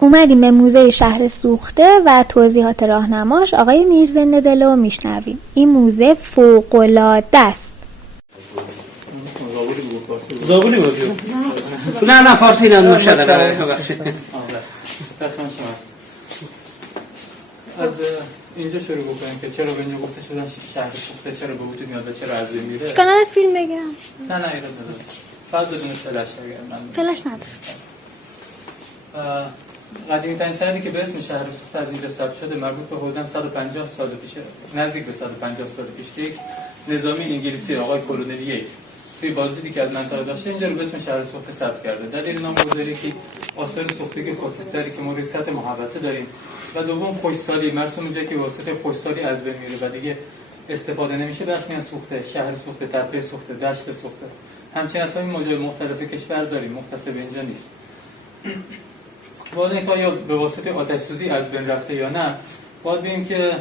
اومدیم به موزه شهر سوخته و توضیحات راهنماش آقای میرزنده دلو میشنویم. این موزه فوق‌العاده است. زابلی بود. نه فارسی نه مشاله. از اینجا شروع بکنیم که چرا به اینجا گفته شدن شهر سوخته، چرا به وجود میاد و چرا از بین میره. اشکال نداره فیلم بگم؟ نه ایراد نداره. فقط بدون فلش بگم. فلش نداره. قدیمی ترین سندی که به اسم شهر سوخته از اینجا ثبت شده مربوط به حدوداً 150 سال پیش، نزدیک به 150 سال پیش، یک نظامی انگلیسی آقای کلونل ییت توی بازدیدی که از منطقه داشته اینجا رو به اسم شهر سوخته ثبت کرده. دلیل نامگذاری که آثار سوختگی خاکستری که ما روی سطح محوطه داریم و دوم خوشسالی، مرسوم اینجا که واسطه خوشسالی از بین میره و دیگه استفاده نمیشه، بهش میگن سوخته، شهر سوخته، تپه سوخته، دشت سوخته. همچنین اسامی مجای مختلف کشور داریم، مختص به اینجا نیست. باید اینکه آیا به واسطه آتش سوزی از بین رفته یا نه، باید ببینیم که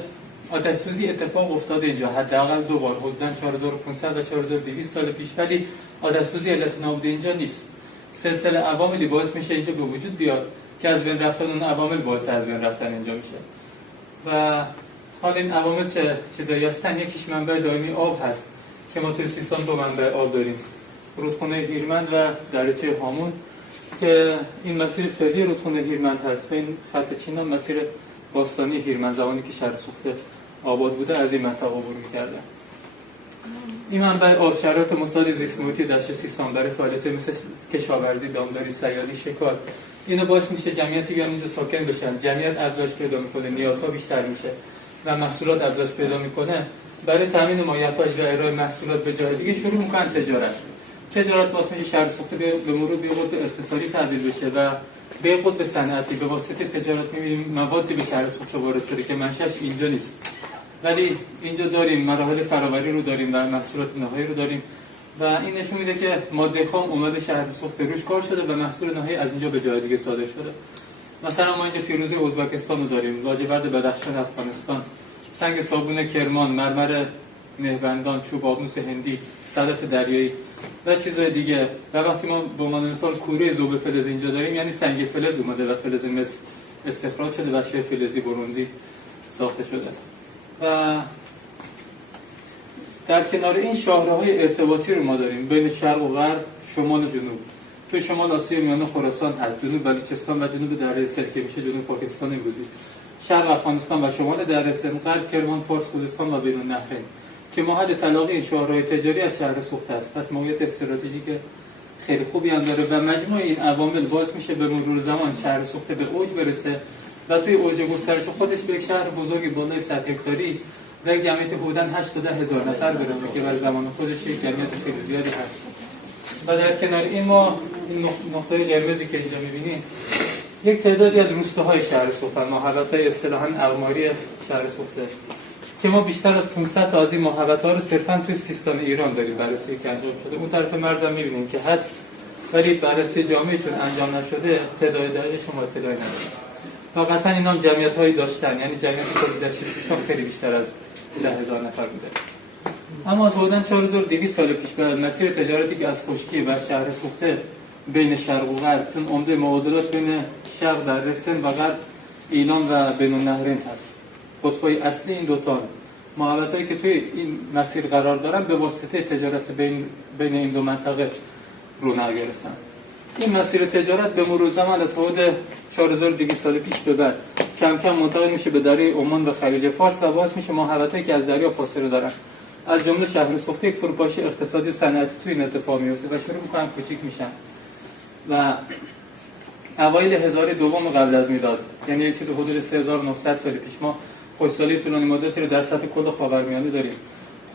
آتش سوزی اتفاق افتاده اینجا حداقل دو بار، حدوداً 4500 و 4200 سال پیش، ولی آتش سوزی علت نابود اینجا نیست. سلسله عواملی باعث میشه اینجا به وجود بیاد که از بین رفتن اون عوامل باعث از بین رفتن اینجا میشه. و حالا این عوامل چه چیزایی هستن؟ یکیش منبع دائمی آب هست که ما توی سیستان دو منبع آب داریم، رودخونه هیرمند و دریاچه هامون، که این مسیر فعلی رودخونه هیرمند هست. این خط چینا مسیر باستانی هیرمند، زمانی که شهر سوخته آباد بوده از این منطقه عبور می‌کرده. این منبع آب شرایط مساعد زیست محیطی دشت سیستان برای فعالیت مثل کشاورزی، دامداری، صیادی، شکار، اینو باعث میشه جمعیتی که اینجا ساکن بشن، جمعیت افزایش پیدا میکنه، نیازها بیشتر میشه و محصولات افزایش پیدا میکنه. برای تامین مایحتاج و ارائه محصولات به جای دیگه شروع میکنن تجارت باعث میشه شهر سوخته به مرور به قطب اقتصادی تبدیل بشه و به قطب صنعتی. به واسطه تجارت میبینیم موادی به شهر سوخته وارد شده که منشأش اینجا نیست، ولی اینجا داریم، مراحل فراوری رو داریم و محصولات نهایی رو داریم و این نشون میده که ماده خام اومده شهر سوخته روش کار شده و محصول نهایی از اینجا به جای دیگه صادر شده. مثلا ما اینجا فیروزه ازبکستان رو داریم، لاجورد بدخشان افغانستان، سنگ صابون کرمان، مرمر مهربندان، چوب آبنوس هندی، صدف دریایی و چیزهای دیگه. و وقتی ما به عنوان مثال کوره ذوب فلز اینجا داریم، یعنی سنگ فلز اومده و فلز مس استخراج شده و شی فلزی برنزی ساخته شده. و در کنار این شاهراهای ارتباطی رو ما داریم بین شرق و غرب، شمال و جنوب. تو شمال آسیا میانه خراسان، از جنوب بلوچستان و جنوب دره سر که میشه جنوب پاکستان امروزی، شرق افغانستان و شمال دره سر، غرب کرمان، فارس، خوزستان و بین النهرین که محل تلاقی این شاهراه تجاری از شهر سوخته است. پس موقعیت استراتژیک خیلی خوبی هم داره و مجموع این عوامل باعث میشه به مرور زمان شهر سوخته به اوج برسه و توی اوج گسترش خودش به یک شهر بزرگی بالای 100 هکتاری در یک جمعیت حدوداً 8 تا 10 هزار نفر برسه که در زمان خودش یک جمعیت خیلی زیادی هست. و در کنار این ما این نقطه قرمزی که اینجا می‌بینید یک تعدادی از روستاهای شهر سوخته، محوطه‌های اصطلاحاً اقماری شهر سوخته که ما بیشتر از 500 تا از این محوطه‌ها رو صرفاً توی سیستان ایران داریم بررسی که انجام شده. اون طرف مرزم می‌بینید که هست، ولی بررسی جامعی چون انجام نشده تعداد دقیق شما اطلاعی ندارید. و قطعاً اینا هم جمعیت‌هایی داشتن، یعنی جمعیت کل دشت سیستان خیلی بیشتر از 10,000 نفر بوده. اما حدوداً 4200 سال پیش به مسیر تجارتی که از خشکی و شهر سوخته بین شرق و غرب، چون عمده معادلات بین شرق در سند و غرب ایلام و بین النهرین هست، قطب‌های اصلی این دو تا محوطه‌ای که توی این مسیر قرار دارن به واسطه تجارت بین این دو منطقه رونق گرفتن. این مسیر تجارت به مرور زمان از حدود 4200 سال پیش به بعد کم کم منتقل میشه به دریای عمان و خلیج فارس و باعث میشه محوطه‌ای که از دریا فاصله دارن، از جمله شهر سوخته، یک فروپاشی اقتصادی و صنعتی توی این اتفاق میفته و شروع می‌کنن کوچیک میشن. و اوایل هزاره دوم قبل از میلاد، یعنی یک چیز حدود 3900 سال پیش، ما خشکسالی طولانی مدتی رو در سطح کل خاورمیانه داریم،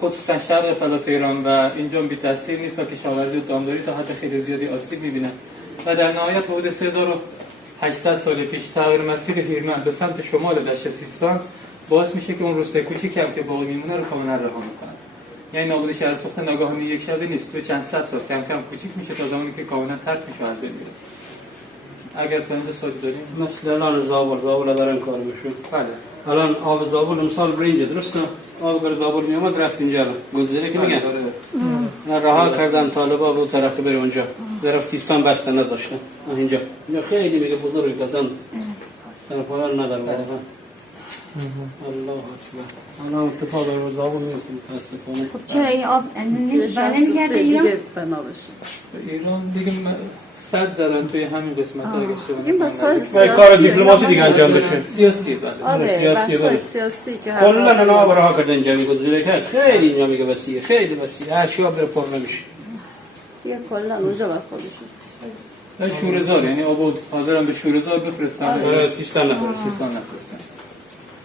خصوصا شرق فلات ایران و اینجا بی تاثیر نیست و کشاورزی و دامداری تا حد خیلی زیادی آسیب می‌بینه. و در نهایت حدود 3800 سال پیش تغییر مسیر هیرمند به سمت شمال دشت سیستان باعث میشه که اون روستای کوچیکی هم که باقی میمونه رو کاملا رها کنن. یعنی نابود شهر سوخته ناگهانی یک شبه نیست، تو چند صد سال کم کم کوچیک میشه تا زمانی که کاملا ترک میشه از بین میره. اگر تو اینجا سوالی داریم مثلا الان زابل دارن کار میشه. بله. الان آب زابل مثال برینج درسته؟ آب بر زابل میومد رفت اینجا گلزیره که میگن رها کردن طالبا به طرف بره اونجا، طرف سیستان بسته نذاشتن اینجا خیلی میگه بزرگ کردن سنفال ندارم واقعا. الله اکبر. الان اتفاق روز زابون نیست متاسفانه. خب چرا این آب نمیگرده ایران؟ ایران دیگه 100 زدن توی همین قسمت ها دیگه شده. این مسائل و سیاسی کار دیپلماسی دیگه انجام بشه. سیاسی بله. آره مسائل سیاسی که کلا اینا برای کردن جنگ گذاری کرد. خیلی اینا میگه وسیع، خیلی وسیع. اشیا بر پر نمیشه. یه کلا اونجا بر خودشون شورزار یعنی آباد حاضرم به شورزار بفرستن. سیستان نفرستن.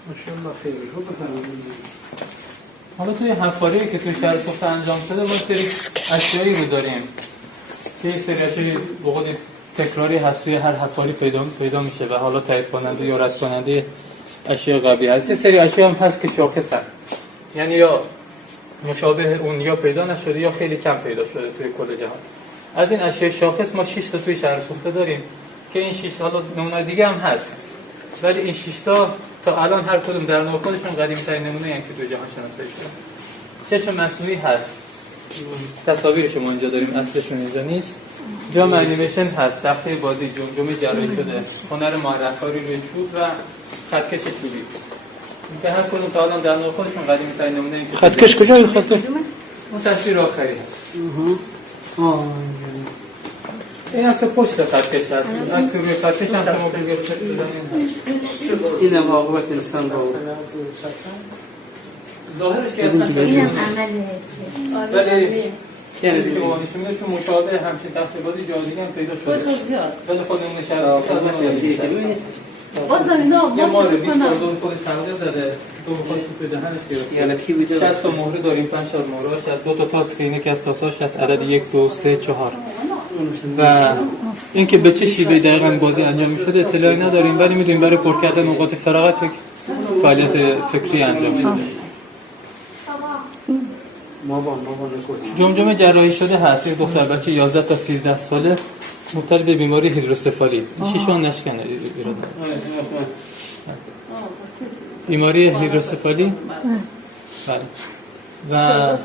ماشاءالله خیلی خوب بفرمایید. حالا توی حفاری که توی شهر سوخته انجام شده با سری اشیایی رو داریم که یک سری اشیای بقول تکراری هست توی هر حفاری پیدا میشه و حالا تایید کننده یا رد کننده اشیاء قبلی هست. یه سری اشیا هم هست که شاخص هست، یعنی یا مشابه اون یا پیدا نشده یا خیلی کم پیدا شده توی کل جهان. از این اشیاء شاخص ما 6 تا توی شهر سوخته داریم که این 6 حالا نمونه دیگه هم هست، ولی این 6 تا الان هر کدوم در نوع خودشون قدیمی‌ترین نمونه که توی جهان شناسایی شده. چشم مصنوعی هست، تصاویرش ما اینجا داریم، اصلشون اینجا نیست. جام انیمیشن هست، تخته بازی، جمجمه جراحی شده، هنر معرف‌کاری روی چوب و خطکش چوبی که هر کدوم تا الان در نوع خودشون قدیمی‌ترین نمونه که خطکش کجا خطکش؟ اون تصویر آخری هست. این عکس پشت خطکش هست، عکس روی خطکش هم شما بگیرید. اینم عاقبت انسان با ظاهرش که اصلا اینم ولی عمله. یعنی که با نشون میده چون مشابه همچین تخت بازی جای دیگه هم پیدا شده. ولی خود نمونه شهر بازم اینا یه مال 20 کنم دور خودش حلقه زده، دو خودش توی دهنش گرفته. یعنی کی بوده؟ 60 تا مهره داریم، 5 تا مهره هست، 2 تا تاس خینه که از تاساش هست، عدد 1 2 3 4 و اینکه به چه شیوه دقیقاً بازی انجام می‌شده اطلاعی نداریم، ولی می‌دونیم برای پر کردن اوقات فراغت فعالیت فکری انجام شده. جمجمه جراحی شده هست، یک دختر بچه 11 تا 13 ساله مبتلا به بیماری هیدروسفالی، شیشان نشکنه ایراد. بیماری هیدروسفالی بله و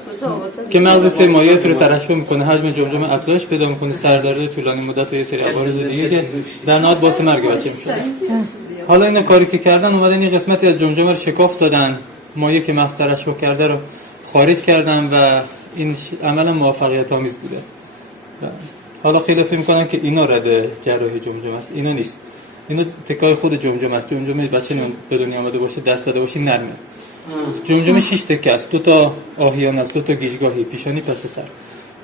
که مغز سه مایعات رو ترشح میکنه، حجم جمجمه افزایش پیدا میکنه، سردرد طولانی مدت و یه سری عوارض دیگه که در نهایت باعث مرگ بچه میشه. حالا این کاری که کردن اومدن این قسمتی از جمجمه رو شکاف دادن، مایع که مغز ترشح کرده رو خارج کردن و این عمل موفقیت آمیز بوده. حالا خیلی فکر میکنن که اینا رد جراحی جمجمه است، اینا نیست، اینا تکای خود جمجمه است. جمجمه بچه به دنیا آمده باشه دست داده باشه نرمه. جمجمه 6 تکه است، 2 تا آهیان است، 2 تا گیجگاهی، پیشانی پس سر.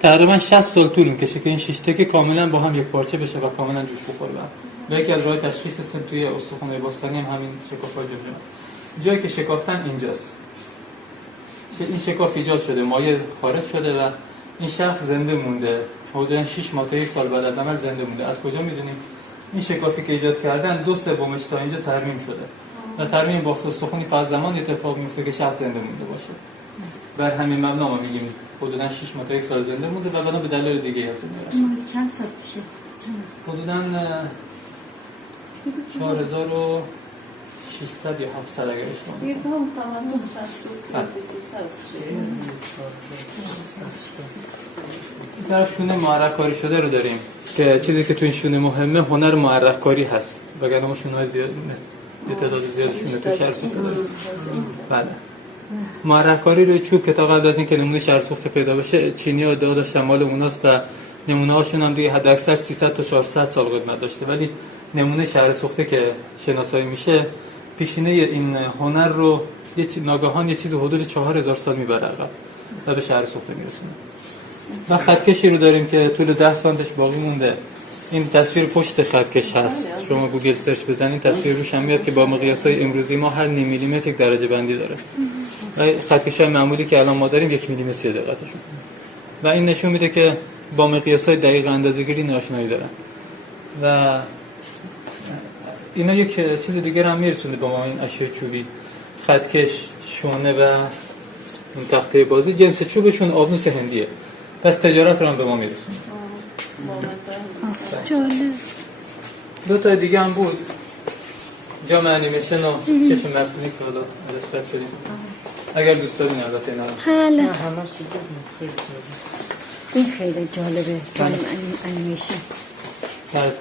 تقریبا 60 سال طول میکشه که این 6 تکه کاملا با هم یک پارچه بشه و کاملا جوش بخوره. و یکی از راه تشخیص سم توی استخوان باستانی هم همین شکاف‌های جمجمه است. جایی که شکافتن اینجاست. این شکاف ایجاد شده، مایع خارج شده و این شخص زنده مونده. حدوداً 6 ماه تا 1 سال بعد از عمل زنده مونده. از کجا میدونیم؟ این شکافی که ایجاد کردن 2/3 تا اینجا ترمیم شده. و ترمیم بافت استخوانی پس زمان اتفاق میفته که شخص زنده مونده باشه. بر همین مبنا ما میگیم حدوداً 6 ماه تا 1 سال زنده مونده و بنا به دلایل دیگه هستن. چند سال پیشه؟ حدوداً 4600 یا 700 اگر اشتباه دیگه تو هم تمام شخص در شونه معرق کاری شده رو داریم که چیزی که تو این شونه مهمه هنر معرق کاری هست، وگرنه ما شونه زیاد تعداد زیاد شونه تو شهر سوخته داریم. بله معرق کاری روی چوب که تا قبل از این که نمونه شهر سوخته پیدا بشه چینی‌ها ادعا داشتن مال اوناست و نمونه هاشون هم دیگه حد اکثر 300 تا 400 سال قدمت داشته، ولی نمونه شهر سوخته که شناسایی میشه پیشینه این هنر رو ناگهان یه چیز حدود 4000 سال میبره عقب و به شهر سوخته میرسونه. و خطکشی رو داریم که طول 10 سانتش باقی مونده. این تصویر پشت خطکش هست، شما گوگل سرچ بزنید تصویر روش هم میاد که با مقیاس‌های امروزی ما هر نیم میلیمتر یک درجه بندی داره. و خطکش‌های معمولی که الان ما داریم 1 میلیمتر دقتشون. و این نشون میده که با مقیاس‌های دقیق اندازه‌گیری آشنایی دارن. و اینا یک چیز دیگه هم میرسونه با ما، این اشیاء چوبی، خطکش، شونه و اون تخته بازی جنس چوبشون آبنوس هندیه، پس تجارت رو هم به ما میرسونه. جالب. 2 تا دیگه هم بود، جام انیمیشن و چشم مصنوعی که حالا ازش رد شدیم. اگر دوست دارین البته حالا این خیلی جالبه. انیمیشن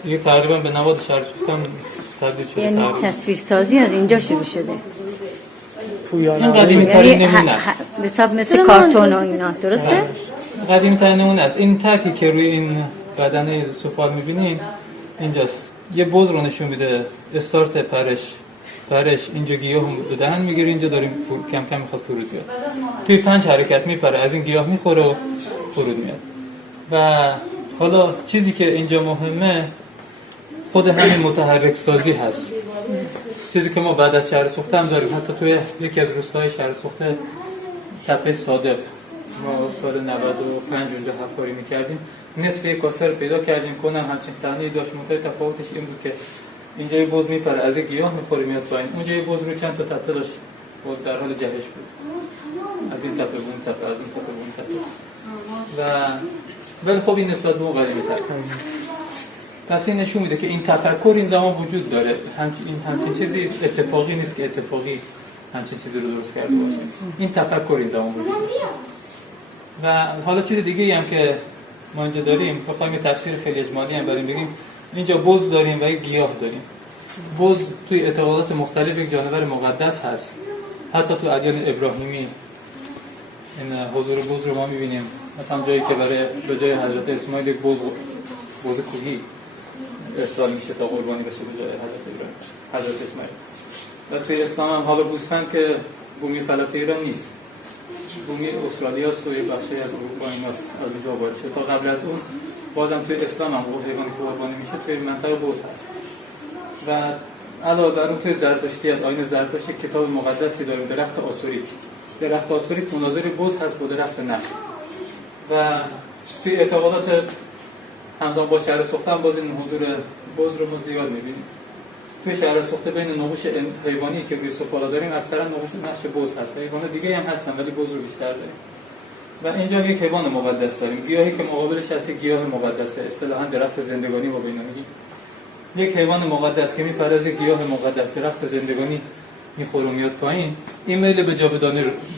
یه تقریبا به نواد شهر سوخته هم تبدیل شده. یعنی تصویرسازی از اینجا شروع شده. این قدیمی ترین نمونه است. حساب مثل کارتون و اینا، درسته؟ قدیمی ترین نمونه است. این تکی که روی این بدنه سفال می‌بینین اینجاست. یه بز رو نشون میده، استارت پرش اینجا گیاه به دهن میگیره، اینجا داریم کم کم میخواد فرود بیاد. توی 5 حرکت میپره، از این گیاه میخوره و فرود میاد. و حالا چیزی که اینجا مهمه خود همین متحرک سازی هست. چیزی که ما بعد از شهر سوخته هم داریم. حتی توی یکی از روستاهای شهر سوخته تپه صادق ما سال 95 اونجا حفاری میکردیم، نصف یک کاسه رو پیدا کردیم کنم همچین صحنه‌ای داشت. منتها تفاوتش این بود که اینجا یه بز میپره از یک گیاه میخوره میاد پایین، اونجا یه بز رو چند تا تپه داشت باز در حال جهش بود، از این تپه به اون تپه، از این تپه به اون تپه. و ولی خب این نسبت به اون قدیمی تر. پس این نشون میده که این تفکر این زمان وجود داره. همچین چیزی اتفاقی نیست که اتفاقی همچین چیزی رو درست کرده باشه. این تفکر این زمان وجود داره. و حالا چیز دیگه‌ای هم که ما اینجا داریم، بخوایم یه تفسیر خیلی اجمالی هم بریم بگیم، اینجا بز داریم و یک گیاه داریم. بز توی اعتقادات مختلف یک جانور مقدس هست. حتی تو ادیان ابراهیمی این حضور بز رو ما می‌بینیم. مثلا جایی که برای به جای حضرت اسماعیل یک بز کوهی ارسال میشه تا قربانی بشه به جای حضرت اسماعیل. و توی اسلام هم حالا گوسفند که بومی فلات ایران نیست، بومی استرالیا است و یه بخشی از اروپا ایناست، از اونجا وارد شده. تا قبل از اون بازم توی اسلام هم حیوانی که قربانی میشه توی منطقه بز هست. و علاوه بر اون توی زرتشتیت، آیین زرتشت کتاب مقدسی داریم، درخت آسوریک. درخت آسوریک مناظر بز هست با درخت نخل. و توی اعتقادات همزمان با شهر سوخته هم باز این حضور بز رو ما زیاد می‌بینیم. توی شهر سوخته بین نقوش حیوانی که روی سفالا داریم اکثرا نقش بز هست. حیوانات دیگه هم هستن ولی بز رو بیشتر داریم. و اینجا یک حیوان مقدس داریم. گیاهی که مقابلش هست گیاه مقدسه، اصطلاحاً درخت زندگانی ما بینا میگیم. یک حیوان مقدس که میپره از گیاه مقدس، درخت زندگانی میخوره و میاد پایین، این میل به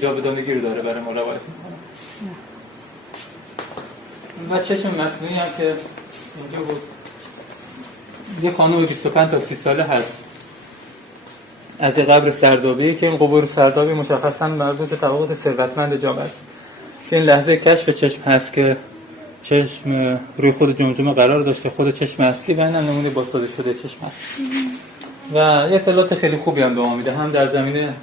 جاودانگی رو داره برای ما روایت میکنه. و چشم مصنوعی هم که اینجا بود، یه خانم 25 تا 30 ساله هست از قبر سردابی که این قبور سردابی مشخصاً مربوط به طبقات ثروتمند جامعه است. که این لحظه کشف چشم هست که چشم روی خود جمجمه قرار داشته، خود چشم اصلی و اینم نمونه بازسازی شده چشم هست. و یه اطلاعات خیلی خوبی هم به ما میده، هم در زمینه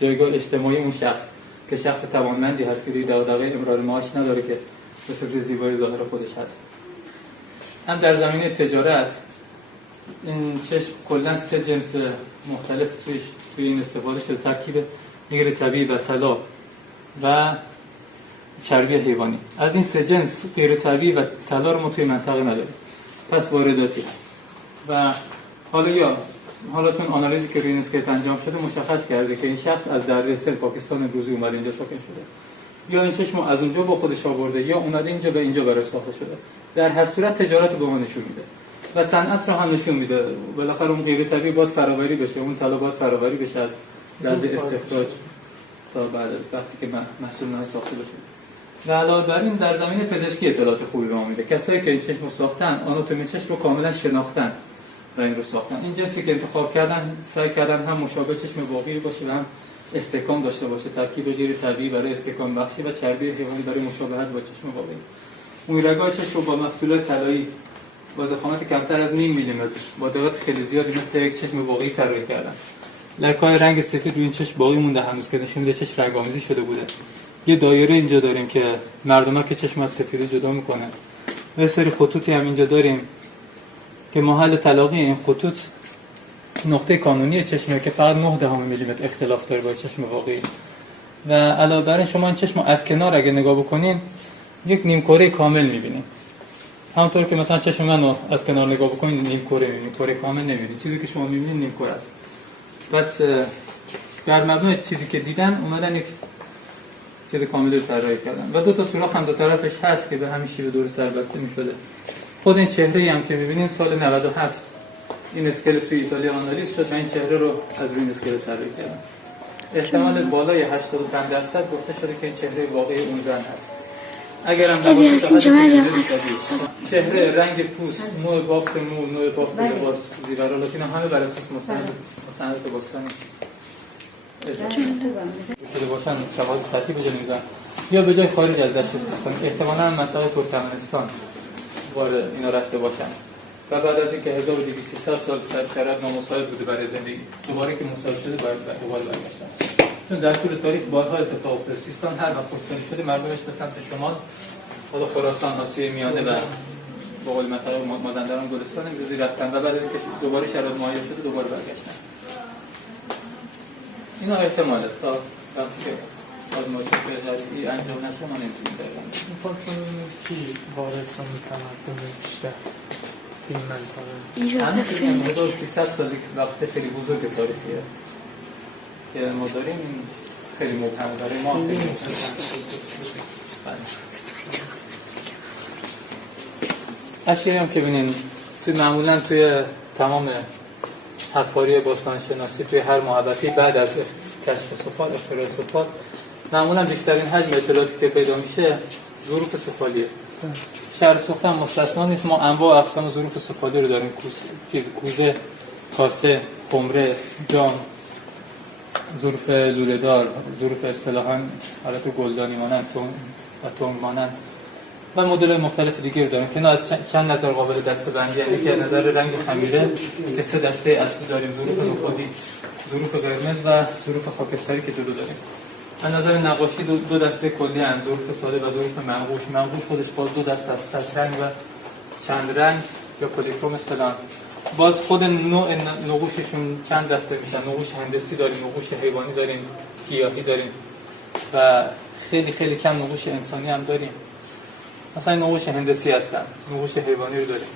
جایگاه اجتماعی اون شخص که شخص توانمندی هست که دغدغه امرار معاش نداره که به فکر زیبایی ظاهر خودش هست، هم در زمینه تجارت. این چشم کلا 3 جنس مختلف توی این استفاده شده، ترکیب غیر طبیعی و طلا و چربی حیوانی. از این 3 جنس غیر طبیعی و طلا رو ما توی منطقه نداریم، پس وارداتی هست. و حالا چون آنالیزی که روی این اسکیت انجام شده مشخص کرده که این شخص از دریاچه پاکستان امروزی اومده اینجا ساکن شده، یا این چشم از اونجا با خودش آورده یا اومده اینجا به اینجا براش ساخته شده. در هر صورت تجارت به ما نشون میده و صنعت رو هم نشون میده. بالاخره اون غیر طبیعی باید فراوری بشه، اون طلا باید فراوری بشه از لحظه استخراج تا بعد وقتی که محصول نه ساخته بشه. و علاوه بر این در زمینه پزشکی اطلاعات خوبی به ما میده. کسایی که این چشم رو ساختن آناتومی چشم رو کاملا شناختن و این رو ساختن. این جنسی که انتخاب کردن سعی کردن هم مشابه چشم واقعی باشه و هم استحکام داشته باشه، ترکیب غیر طبیعی برای استحکام بخشی و چربی حیوانی برای مشابهت با چشم واقعی. اون رگای چشم رو با مفتولات طلایی با ضخامت کمتر از 0.5 میلیمتر با دقت خیلی زیادی مثل یک چشم واقعی طراحی کردن. لکه‌های رنگ سفید روی این چشم باقی مونده هنوز که نشون میده چشم رنگ‌آمیزی شده بوده. یه دایره اینجا داریم که مردمک چشم از سفید جدا میکنه. یه سری خطوطی هم اینجا داریم که محل تلاقی این خطوط نقطه کانونی چشمه که فقط 0.9 میلیمتر اختلاف داره با چشم واقعی. و علاوه بر این شما این چشم از کنار اگه نگاه بکنین یک نیمکره کامل میبینید. همونطور که مثلا چشم منو از کنار نگاه بکنید نیمکره کامل نمیبینید. چیزی که شما میبینید نیمکره است. پس در مبنای چیزی که دیدن اومدن یک چیز کامل رو طراحی کردن و 2 سوراخ هم دو طرفش هست که به همین شیوه دور سر بسته می‌شده. خود این چهره‌ای هم که می‌بینید سال 97 این اسکلت توی ایتالیا آنالیز شد و این چهره رو از روی این اسکلت طراحی کردن. احتمال بالای 85% گفته شده که این چهره واقعی اون زن هست. اگرم نباشه چهره، رنگ پوست، نوع بافت مو، نوع بافت لباس، زیورالات، اینا همه بر اساس مستند باستانی شده باشن شواهد سطحی بجا نمیزن یا به جای خارج از دشت سیستان، احتمالاً منطقه ترکمنستان وارد اینا رفته باشن و بعد از اینکه 1200 سال شرایط نامساعد بوده برای زندگی، دوباره که مساعد شده دوباره برگشتن. چون در طول تاریخ بارها اتفاق افتاده، سیستان هر وقت خراسانی شده مردمش به سمت شمال، حالا خراسان، آسیای میانه و به قول منطقه مازندران، گلستان امروزی رفتن و بعد از اینکه دوباره شرایط مهیا شده دوباره برگشتن. اینا احتماله تا وقتی که آزمایش جزئی انجام نشه ما نمیتونیم بگیم. این پاسون کی وارثان تمدن بیشتر توی این منطقه؟ همین 1300 سالی وقت خیلی بزرگ تاریخیه که ما داریم، این خیلی مبهمه برای ما. اشیایی هم که ببینین معمولا توی تمام حفاری باستانشناسی توی هر محوطه‌ای بعد از کشف سفال، اختراع سفال، معمولا بیشترین حجم اطلاعاتی که پیدا میشه ظروف سفالیه. شهر سوخته هم مستثنا نیست. ما انواع و اقسام ظروف سفالی رو داریم: کوزه، کاسه، خمره، جام، ظروف لوله‌دار، ظروف اصطلاحاً حالت گلدانی مانند و تنگ مانند و مدل مختلف دیگه رو داریم که اینا از چند نظر قابل دسته‌بندی هستند. که از نظر رنگ خمیره که 3 دسته اصلی داریم: ظروف نخودی، ظروف قرمز و ظروف خاکستری که جلو داریم. از نظر نقاشی 2 دسته کلی هستند: ظروف ساده و ظروف منقوش. منقوش خودش باز 2 دسته است: رنگ و چند رنگ یا پلیکروم اصطلاحاً. باز خود نوع نقوششون چند دسته میشن: نقوش هندسی داریم، نقوش حیوانی داریم، گیاهی داریم و خیلی خیلی کم نقوش انسانی هم داریم. مثلا نقوش هندسی هستن، نقوش حیوانی رو داریم.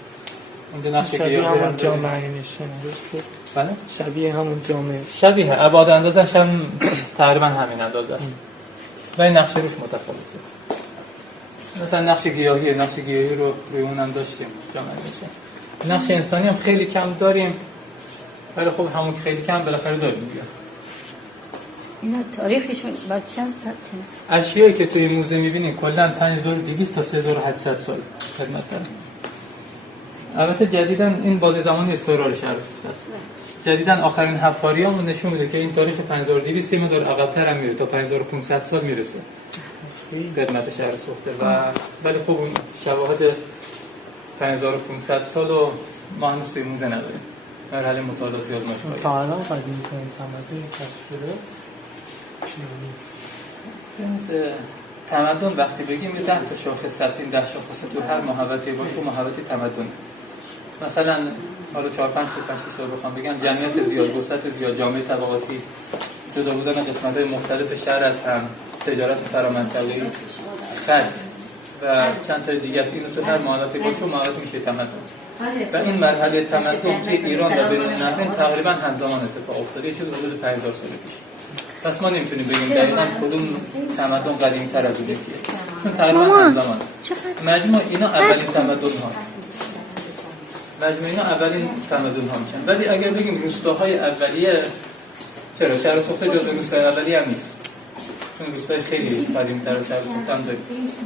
اونجا نقش شبیه همون جامعه نشون درسته؟ بله؟ شبیه همون جامعه. شبیه، ابعاد اندازش هم تقریبا همین اندازه است. ولی نقش روش متفاوته. مثلا نقش گیاهی رو روی اونم داشتیم جامعه نشون. نقش انسانی هم خیلی کم داریم. ولی خب همون که خیلی کم بالاخره داریم دیگه. اینا تاریخشون بعد چند سال هست؟ اشیایی که توی موزه می‌بینید کلاً 5200 تا 3800 سال خدمت داره. البته جدیداً این بازه زمانی استقرار شهر سوخته است. جدیداً آخرین حفاریامون نشون میده که این تاریخ 5200 مقدار عقب‌تر هم میره، تا 5500 سال میرسه خدمت شهر سوخته. و ولی خب اون شواهد 5500 سال رو ما هنوز توی موزه نداریم. مرحله مطالعاتی آزمایشگاهی. تا الان قدیمی‌ترین تمدن کشف شده تمدن وقتی بگیم 10 تا شاخص هست. این 10 شاخص تو هر محوطه‌ای باشه محوطه تمدن. مثلا حالا 4-5 تا بخوام بگم: جمعیت زیاد، وسعت زیاد، جامعه طبقاتی، جدا بودن قسمت‌های مختلف شهر از هم، تجارت فرامنطقه‌ای، خط و چند تا دیگه است. اینو تو هر محوطه‌ای باشه محوطه میشه تمدن. و این مرحله تمدن توی ایران و بین النهرین تقریبا همزمان اتفاق افتاده، یه چیز حدود 5000 سال پیش. پس ما نمیتونیم بگیم دقیقاً کدوم تمدن قدیمی‌تر از اون یکیه، چون تقریبا همزمان. مجموع اینا اولین تمدن‌ها. میشن. ولی اگر بگیم روستاهای اولیه، چرا شهر سوخته جزو روستاهای اولیه هم نیست، چون روستای خیلی قدیمی‌تر از شهر سوخته هم داریم.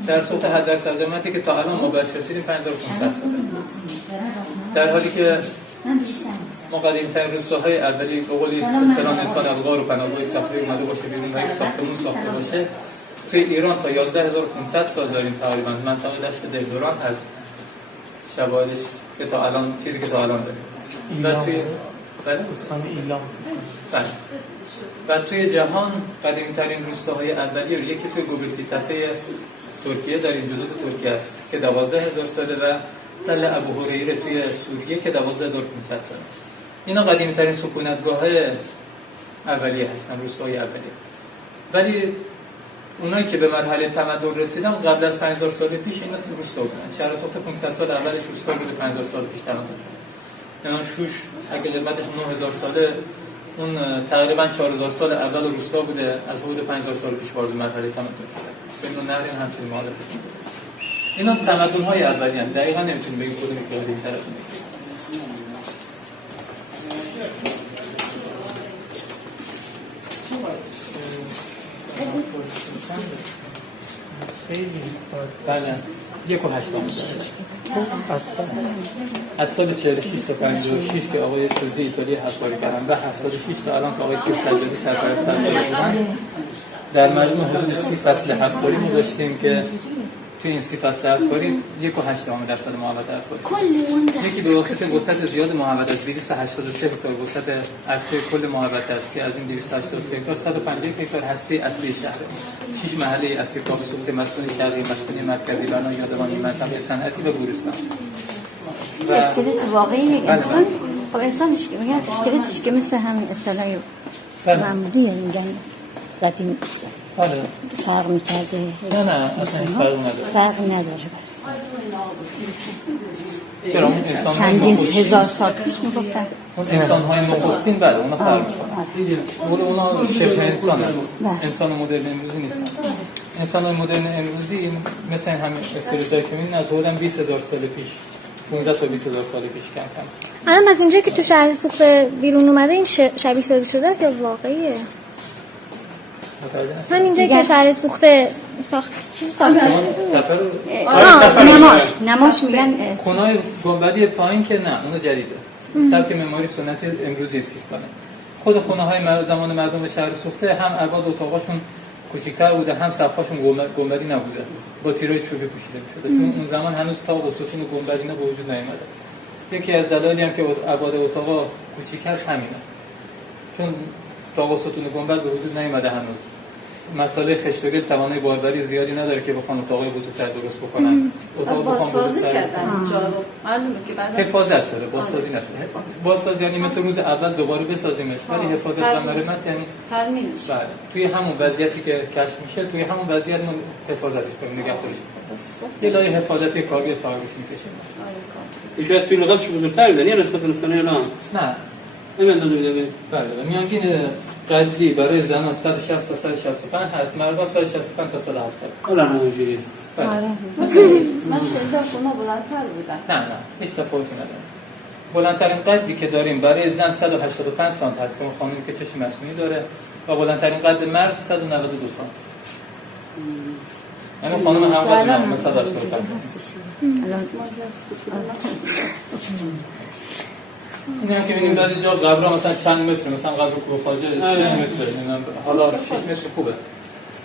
شهر سوخته حد در صدمتی که تا الان ما بهش رسیدیم 5500 ساله، در حالی که ما قدیمی‌ترین روستاهای اولی به قول اصطلاح انسان از غار و پناهگاه صخره اومده باشه بیرون و یک ساختمون ساخته باشه، توی ایران تا 11500 سال داریم تقریبا. منطقه دشت دلدوران هست شواهدش که تا الان چیزی که تا الان داریم. و توی استان ایلام و توی جهان قدیمی‌ترین روستاهای اولیه رو یکی توی گوبلتی تپه ترکیه داریم، جنوب ترکیه است که 12000 ساله، و تل ابو هریره توی سوریه که 12500 ساله. اینا قدیمی‌ترین سکونتگاه‌های اولیه هستن، روستاهای اولیه. ولی اونایی که به مرحله تمدن رسیدن قبل از 5000 سال پیش اینا تو روستا بودن. شهر سوخته 500 سال اولش روستا بوده، 5000 سال پیش تمدن شد. یعنی شوش اگه قدمتش 9000 ساله، اون تقریبا 4000 سال اول روستا بوده، از حدود 5000 سال پیش وارد مرحله تمدن شده. ببینید نهرین همچین مالته. اینا تمدن‌های اولیه ان، دقیقاً نمیتونیم بگیم کدومی که قدیمی‌تر از اونه. خیلی بله 1.8 از سال 46 تا 56 که آقای توزی ایتالیا حفاری کردن و 76 تا الان که آقای سجادی سرپرست بودن، در مجموع حدود 30 فصل حفاری ما داشتیم که توی این 30 فصل حفاری 1.8% محوطه حفاری، یکی به واسطه وسعت زیاد محوطه است 283 هکتار وسعت عرصه کل محوطه است که از این 283 هکتار 150 هکتار هسته اصلی شهر، 6 محله اصلی کاخ مسکونی شرقی، مسکونی مرکزی، بنا یادمانی، منطقه صنعتی و گورستان. اسکلت واقعی انسان، خب انسانش که میگن اسکلتش که مثل همین اصطلاحی معمولیه میگن قدیم فرق میکرده. نه اصلا فرق نداره. چرا اون انسان چندین هزار سال پیش میگفتن اون انسان‌های نخستین بله اونا فرق می‌کنن. اونا شبه انسان هستن. انسان مدرن امروزی نیستن. انسان‌های مدرن امروزی مثل همین اسکلتایی که می‌بینید از حدود 20000 سال پیش 15 تا 20000 سال پیش کردن. الان از اینجایی که تو شهر سوخته بیرون اومده این شبیه سازی شده است یا واقعیه؟ من اینجایی که شهر سوخته چیزی ساخته نماش میگن خونه‌های گنبدی پایین که نه اون جدیده. سبک معماری سنتی امروزی سیستانه. خود خونه‌های زمان مردم شهر سوخته هم ابعاد اتاقاشون کوچیک‌تر بوده هم سقف‌هاشون گنبدی نبوده. با تیرای چوبی پوشیده می‌شده. چون اون زمان هنوز تاق و ستون و گنبدی اینا به وجود نیامده. یکی از دلایلی هم که ابعاد اتاقا کوچیک هست همینه. چون تاق و ستون و گنبد به وجود نیامده هنوز. مسئله خشت و گل توانایی باربری زیادی نداره که بخوان اتاقای بزرگتر درست بکنن. اتاق بازسازی کردن اینجا رو. معلومه که بعد حفاظت شده، بازسازی نشده. بازسازی یعنی مثل روز اول دوباره بسازیمش، ولی حفاظت و مرمت یعنی تضمینش. بله. توی همون وضعیتی که کشف میشه، توی همون وضعیت ما حفاظتش کنیم، نگهداریش کنیم. یه لایه حفاظتی کاغذ فراگیر می‌کشیم. ایشون توی لغتش بزرگتر بودن یا نسبت به نسخه الان؟ نه. نمی‌اندازه بده. بله. میانگین قدی برای زنان 160 تا 165 هست، مردان 165 تا 170. الان همونجوری. بله. من شنیدم شما بلندتر بودن. نه هیچ تفاوتی نداره. بلندترین قدی که داریم برای زن 185 سانت هست که اون خانمی که چشم مصنوعی داره و بلندترین قد مرد 192 سانت. یعنی خانم هم قد من 185. این هم که می‌بینیم بعضی جا قبرها مثلا چند متر، مثلا قبر کوفاجه 6 متر، حالا 6 متر خوبه.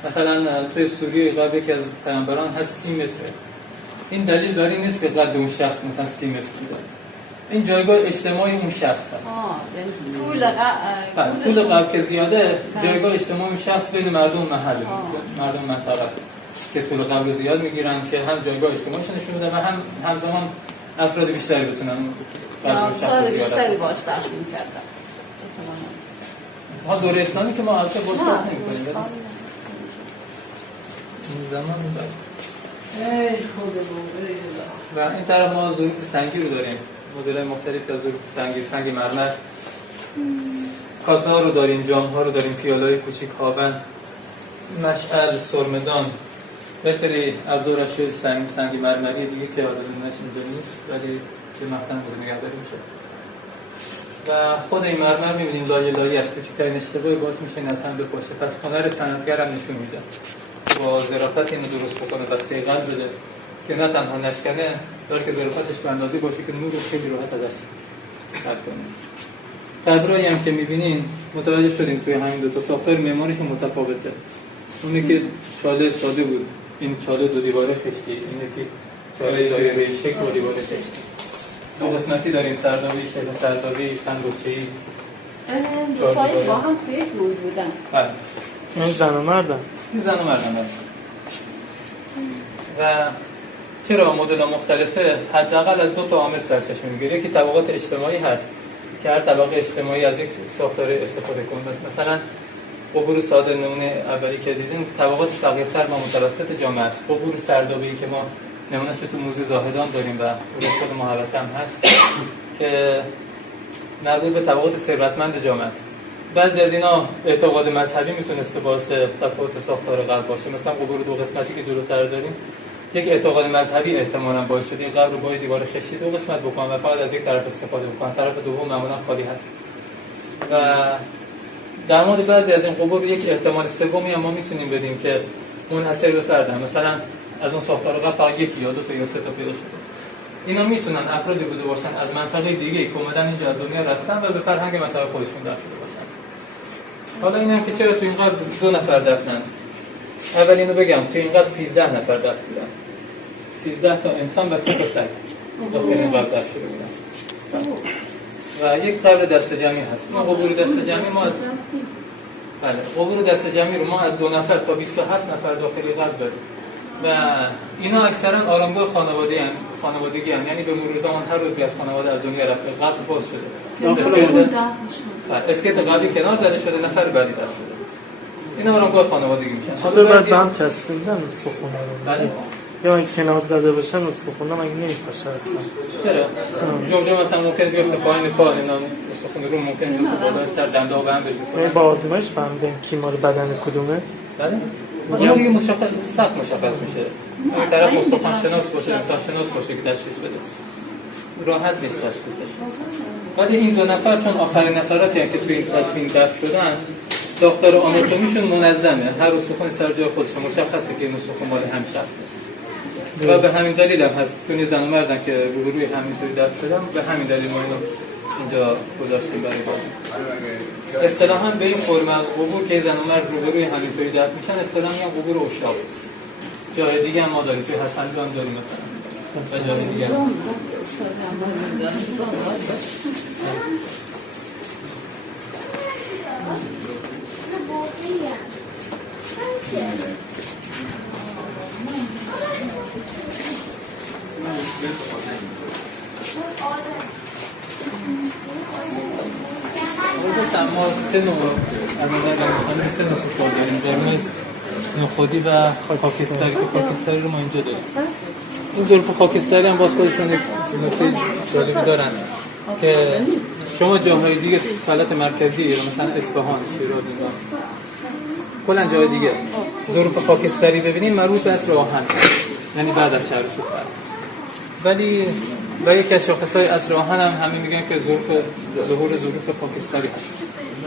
مثلا توی سوریه قبر یکی از پیامبران هست 30 متره. این دلیل بر این نیست که قد اون شخص مثلا 30 متر بوده. این جایگاه اجتماعی اون شخص هست. طول قبر که زیاده، جایگاه اجتماعی اون شخص بین مردم محل مردم منطقه است که طول قبر زیاد میگیرن که هم جایگاه اجتماعیشون نشون میده و هم همزمان افراد بیشتری بتونن افراد بیشتری باش تحمین کردن. ها دوره اسلامی که ما البته بازسازی نمی‌کنیم. این زمان ای خدا. و این طرف ما ظروف سنگی رو داریم، مدل‌های مختلف از ظروف سنگ مرمر، کاسه ها رو داریم، جام ها رو داریم، پیاله‌های کوچیک، هاون، مشعل، سرمدان، یه سری ابزارش سنگ مرمری دیگه که آدمش اینجا نیست ولی که مثلا بود نگهداری میشه. و خود این مرمر می‌بینیم لایه از کوچکترین اشتباهی باعث میشه از هم بپاشه. پس هنر صنعتگر هم نشون میده. با ظرافت اینو درست بکنه و صیقل بده که نه تنها نشکنه بلکه ظرافتش به اندازه باشه که نور خیلی راحت ازش رد کنه. قبرایی هم که می‌بینین متوجه شدیم توی همین دو تا ساختار معماریشون متفاوته. اونی که چاله ساده بود، این چاله دو دیواره خشتی، این یکی چاله دایره شکل و دیواره خشتی. دو قسمتی داریم، سردابی، شکل سردابی، صندوقچه‌ای. دو تایی با هم توی یک روز بودن. بله. این زن و مردن. این زن و مردن هست. و چرا مدل مختلفه؟ حداقل از دو تا عامل سرچشمه میگیره. یکی طبقات اجتماعی هست که هر طبقه اجتماعی از یک ساختار استفاده کنه. مثلا قبور ساده نمونه اولی که دیدیم طبقات فقیرتر و متوسط جامعه است. قبور سردابی که ما نمونهش تو موزه زاهدان داریم و خود محوطه هم هست که مربوط به طبقات ثروتمند جامعه است. بعضی از اینا اعتقاد مذهبی میتونسته باعث تفاوت ساختار قبر باشه. مثلا قبور دو قسمتی که جلوتر داریم یک اعتقاد مذهبی احتمالاً باعث شده این قبر رو با دیوار خشتی دو قسمت بکنن و فقط از یک طرف استفاده بکنن، طرف دوم معمولاً خالی هست. و در مورد بعضی از این قبور یک احتمال سومی هم ما میتونیم بدیم که منحصر به فرد هم. مثلا از اون ساختار قبل فقط یکی یا دو تا یا سه تا پیدا شده. اینا میتونن افرادی بوده باشن از منطقه دیگه که اومدن اینجا از دنیا رفتن و به فرهنگ منطقه خودشون داخل شده باشن. حالا اینم که چرا تو این قبر 2 نفر دفنن. اول اینو بگم تو این قبر 13 نفر دفن بودن. 13 تا انسان و 3 تا سگ. داخل این قبر دفن بودن. و یک قبر دست جمعی هست. این قبور دست جمعی ما از قبور دست جمعی رو ما از 2 نفر تا 27 نفر داخل قبر داریم. و اینا اکثرا آرامگاه خانوادگی هم. یعنی به مرور زمان هر روز از خانواده از دنیا رفته قبر باز شده. اسکلت قبلی کنار زده شده، نفر بعدی دفن شده. اینا آرامگاه خانوادگی میشن. حالا بعد به هم چسبیدن استخونا رو. بله. یا این کنار زده باشن استخونا مگه نمیپاشه اصلا؟ چرا؟ جمجمه مثلا ممکن بیفته پایین پا، اینا استخوان رو ممکن بیفته بالا سر دنده ها به هم بریزه. با آزمایش فهمیدن کی مال بدن کدومه؟ بله؟ اونا دیگه سخت مشخص میشه. اگه طرف استخوان شناس باشه، انسان شناس باشه که تشخیص بده. راحت نیست تشخیصش. ولی این 2 نفر چون آخرین نفراتی هستن که توی این دفن شدن، ساختار آناتومیشون منظمه. هر استخوان سر جای خودشه، مشخصه که این استخوان مال هم شخصه. و به همین دلیل هم هست چون زن و مردن که روبروی همینطوری دفن شدن، به همین دلیل ما اینو اینجا گذاشتیم برای بازی. اصطلاحاً به این فرم از قبور که زن و مرد روبروی همینطوری دفن میشن اصطلاحاً میگن قبور عشاق. جای دیگه هم ما داریم، توی حسن‌جو هم داریم مثلا. و جای دیگه هم. ما 3 نوع از نظر رنگ‌خانه 3 نوع سفال داریم. قرمز، نخودی و خاکستری. خاکستری رو ما اینجا داریم. این ظروف خاکستری هم باز خودشون یک نکته جالبی دارن که شما جاهای دیگه فلات مرکزی ایران مثلا اصفهان، شیراز، کلا جای دیگه ظروف خاکستری ببینیم مربوط به عصر آهن، یعنی بعد از شهر سوخت است. ولی و یکی از شاخص‌های عصر آهن هم همه میگن که ظهور ظروف خاکستری هست.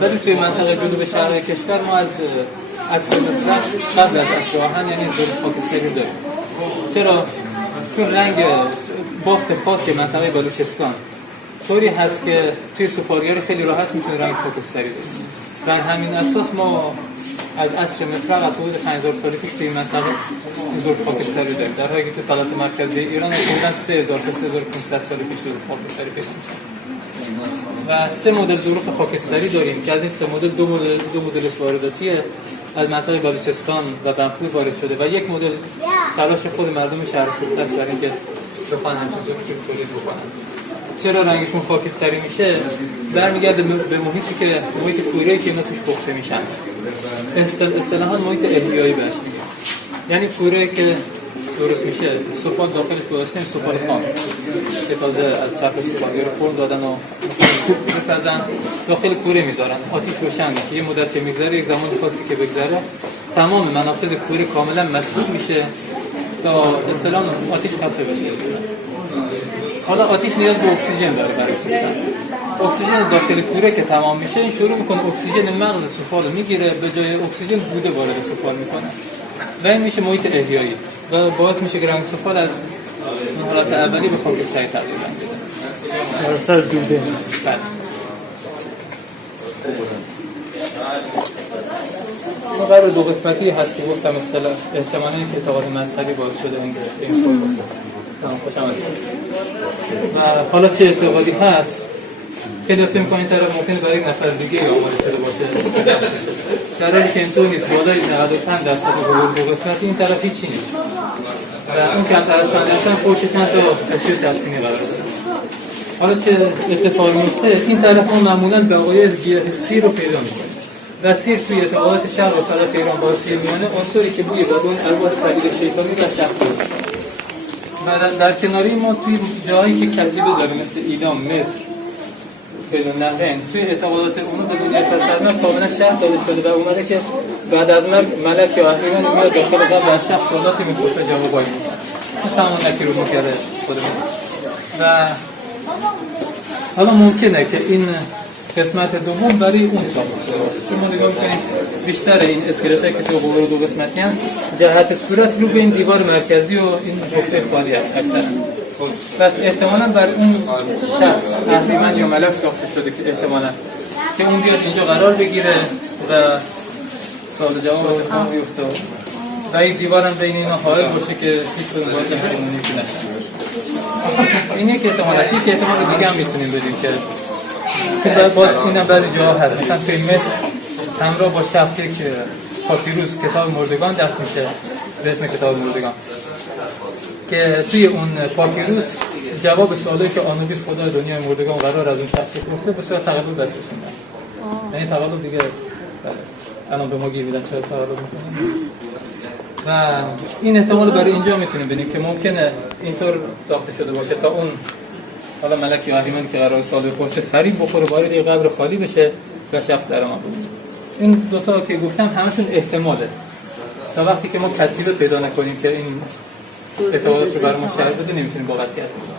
ولی توی منطقه جنوب شرق کشور ما از عصر مطلق قبل از عصر آهن یعنی ظروف خاکستری داریم. چرا؟ چون رنگ بافت خاک منطقه بلوچستان طوری هست که توی سفالگری خیلی راحت میتونه رنگ خاکستری بده. بر همین اساس ما از عصر مطلق از حدود 5000 سال پیش توی منطقه ظروف خاکستری داریم، در حالی که توی فلات مرکزی ایران حدوداً 3000 تا 3500 سال پیش ظروف خاکستری پیدا میشه. و 3 مدل ظروف خاکستری داریم که از این 3 مدل دو مدل وارداتیه از منطقه بلوچستان و بنفور وارد شده و یک مدل تلاش خود مردم شهر سوخته است برای اینکه بخوان همچین ظروفی تولید بکنن. چرا رنگشون خاکستری میشه؟ برمیگرده به محیطی که محیط کوره‌ای که اینا توش پخته میشن. اصطلاحاً محیط احیایی بهش میگن. یعنی کوره‌ای که درست میشه، سفال داخلش گذاشتیم، سفال خام که تازه از چرخ سفالگری فرم دادن و می‌فرزن داخل کوره میذارن، آتیش روشن میشه. یه مدت که میگذره، یک زمان خاصی که بگذره، تمام منافذ کوره کاملا مسدود میشه تا اصطلاحاً آتیش خفه بشه. حالا آتیش نیاز به اکسیژن داره برای سوختن. اکسیژن داخل کوره که تمام میشه، این شروع میکنه اکسیژن مغز سفال میگیره، به جای اکسیژن بوده وارد سفال میکنه و این میشه محیط احیایی و باعث میشه که رنگ سفال از اون حالت اولی به خاکستری تغییر بده. در سر دوده. بله. ما قرار 2 قسمتی هست که گفتم احتمالاً که اعتقاد مذهبی باعث شده این فرم باشه. خوش آمدید. و حالا چه اعتقادی هست؟ خیلی فکر می‌کنم این طرف ممکنه برای یک نفر دیگه آماده شده باشه. در حالی که اینطور نیست. بالای 95% حقوق 2 قسمتی این طرف هیچی نیست. و اون کمتر از 5% خودش چند تا تشکیل تصمیمی قرار داره. حالا چه اتفاقی میفته؟ این طرف ما معمولاً بقایای گیاه سیر رو پیدا می‌کنه. و سیر توی اعتقادات شرق و فلات ایران با سیر میانه عنصری که بوی بدون ارواح پدید شیطانی و شخصی. و در کناری ما توی جایی که کتیبه داره مثل ایلام، مصر، بدون نهرین، توی اعتقادات اونو به دنیا پسرمه کاملا شرط داده شده و اومده که بعد از مرگ ملک یا احیوان میاد داخل قبر از شخص سوالاتی میپرسه جوابایی میدن. مثل همون نکی رو میکرده خودمون. و حالا ممکنه که این قسمت دوم برای اون ساخته شده. شما نگاه کنید بیشتر این اسکلتایی که تو قبور دو قسمتی هستند جهت صورت رو به این دیوار مرکزی و این حفره خالی است اکثرا. پس احتمالاً بر اون شخص اهریمن یا ملک ساخته شده که احتمالاً که اون بیاد اینجا قرار بگیره و سوال جواب رو بیفته و این دیوار هم بین اینا حائل باشه که هیچ کدوم وارد حیوانی نشه. این یک احتمال است. یک احتمال دیگه هم میتونیم بدیم که باز اینم بعضی جاها هست. مثلا توی مصر همراه با شخص یک پاپیروس کتاب مردگان دفن میشه به اسم کتاب مردگان که توی اون پاپیروس جواب سوالی که آنوبیس خدای دنیای مردگان قرار از اون شخص بپرسه به صورت تقلب دست بسیدن. یعنی تقلب دیگه الان به ما گیر میدن چرا تقلب میکنن و این احتمال برای اینجا میتونیم بدیم که ممکنه اینطور ساخته شده باشه تا اون حالا ملک یا اهریمن که قرار سوال بپرسه فریب بخوره وارد یه قبر خالی بشه و شخص در ما بود. این دوتا که گفتم همشون احتماله تا وقتی که ما کتیبه پیدا نکنیم که این احتمالات رو برای ما شرح بده نمیتونیم با قطعیت بگیم.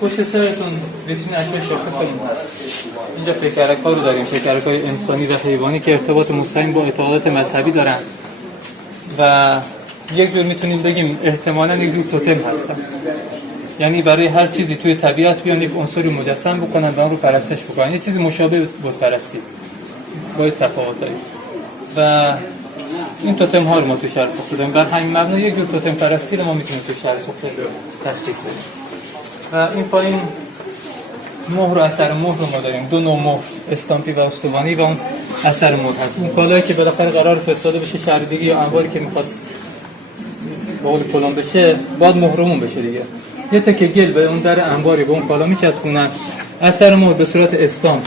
پشت سرتون بسیاری اشیاء شاخصمون هست. اینجا پیکرک‌ها رو داریم، پیکرک‌های انسانی و حیوانی که ارتباط مستقیم با اعتقادات مذهبی دارن و یک جور میتونیم بگیم احتمالاً یک جور توتم هستن. یعنی برای هر چیزی توی طبیعت بیان یک عنصری مجسم بکنن و اون رو پرستش بکنن. یه چیزی مشابه بت پرستی با تفاوتایی و این توتم ها رو ما تو شهر ساخته داریم. بر همین مبنا یک جور توتم پرستی رو ما میتونیم تو شهر ساخته تشخیص بدیم. و این پایین مهر و اثر مهر رو ما داریم. دو نوع مهر، استامپی و استوانی و اون اثر مهر هست. اون کالایی که بالاخره قرار فرستاده بشه شهر دیگه یا انباری که میخواد به قول کلام بشه باید مهرمون بشه دیگه. یه تکه گل به اون در انباری به اون کالا میچسبونن، اثر مهر به صورت استامپ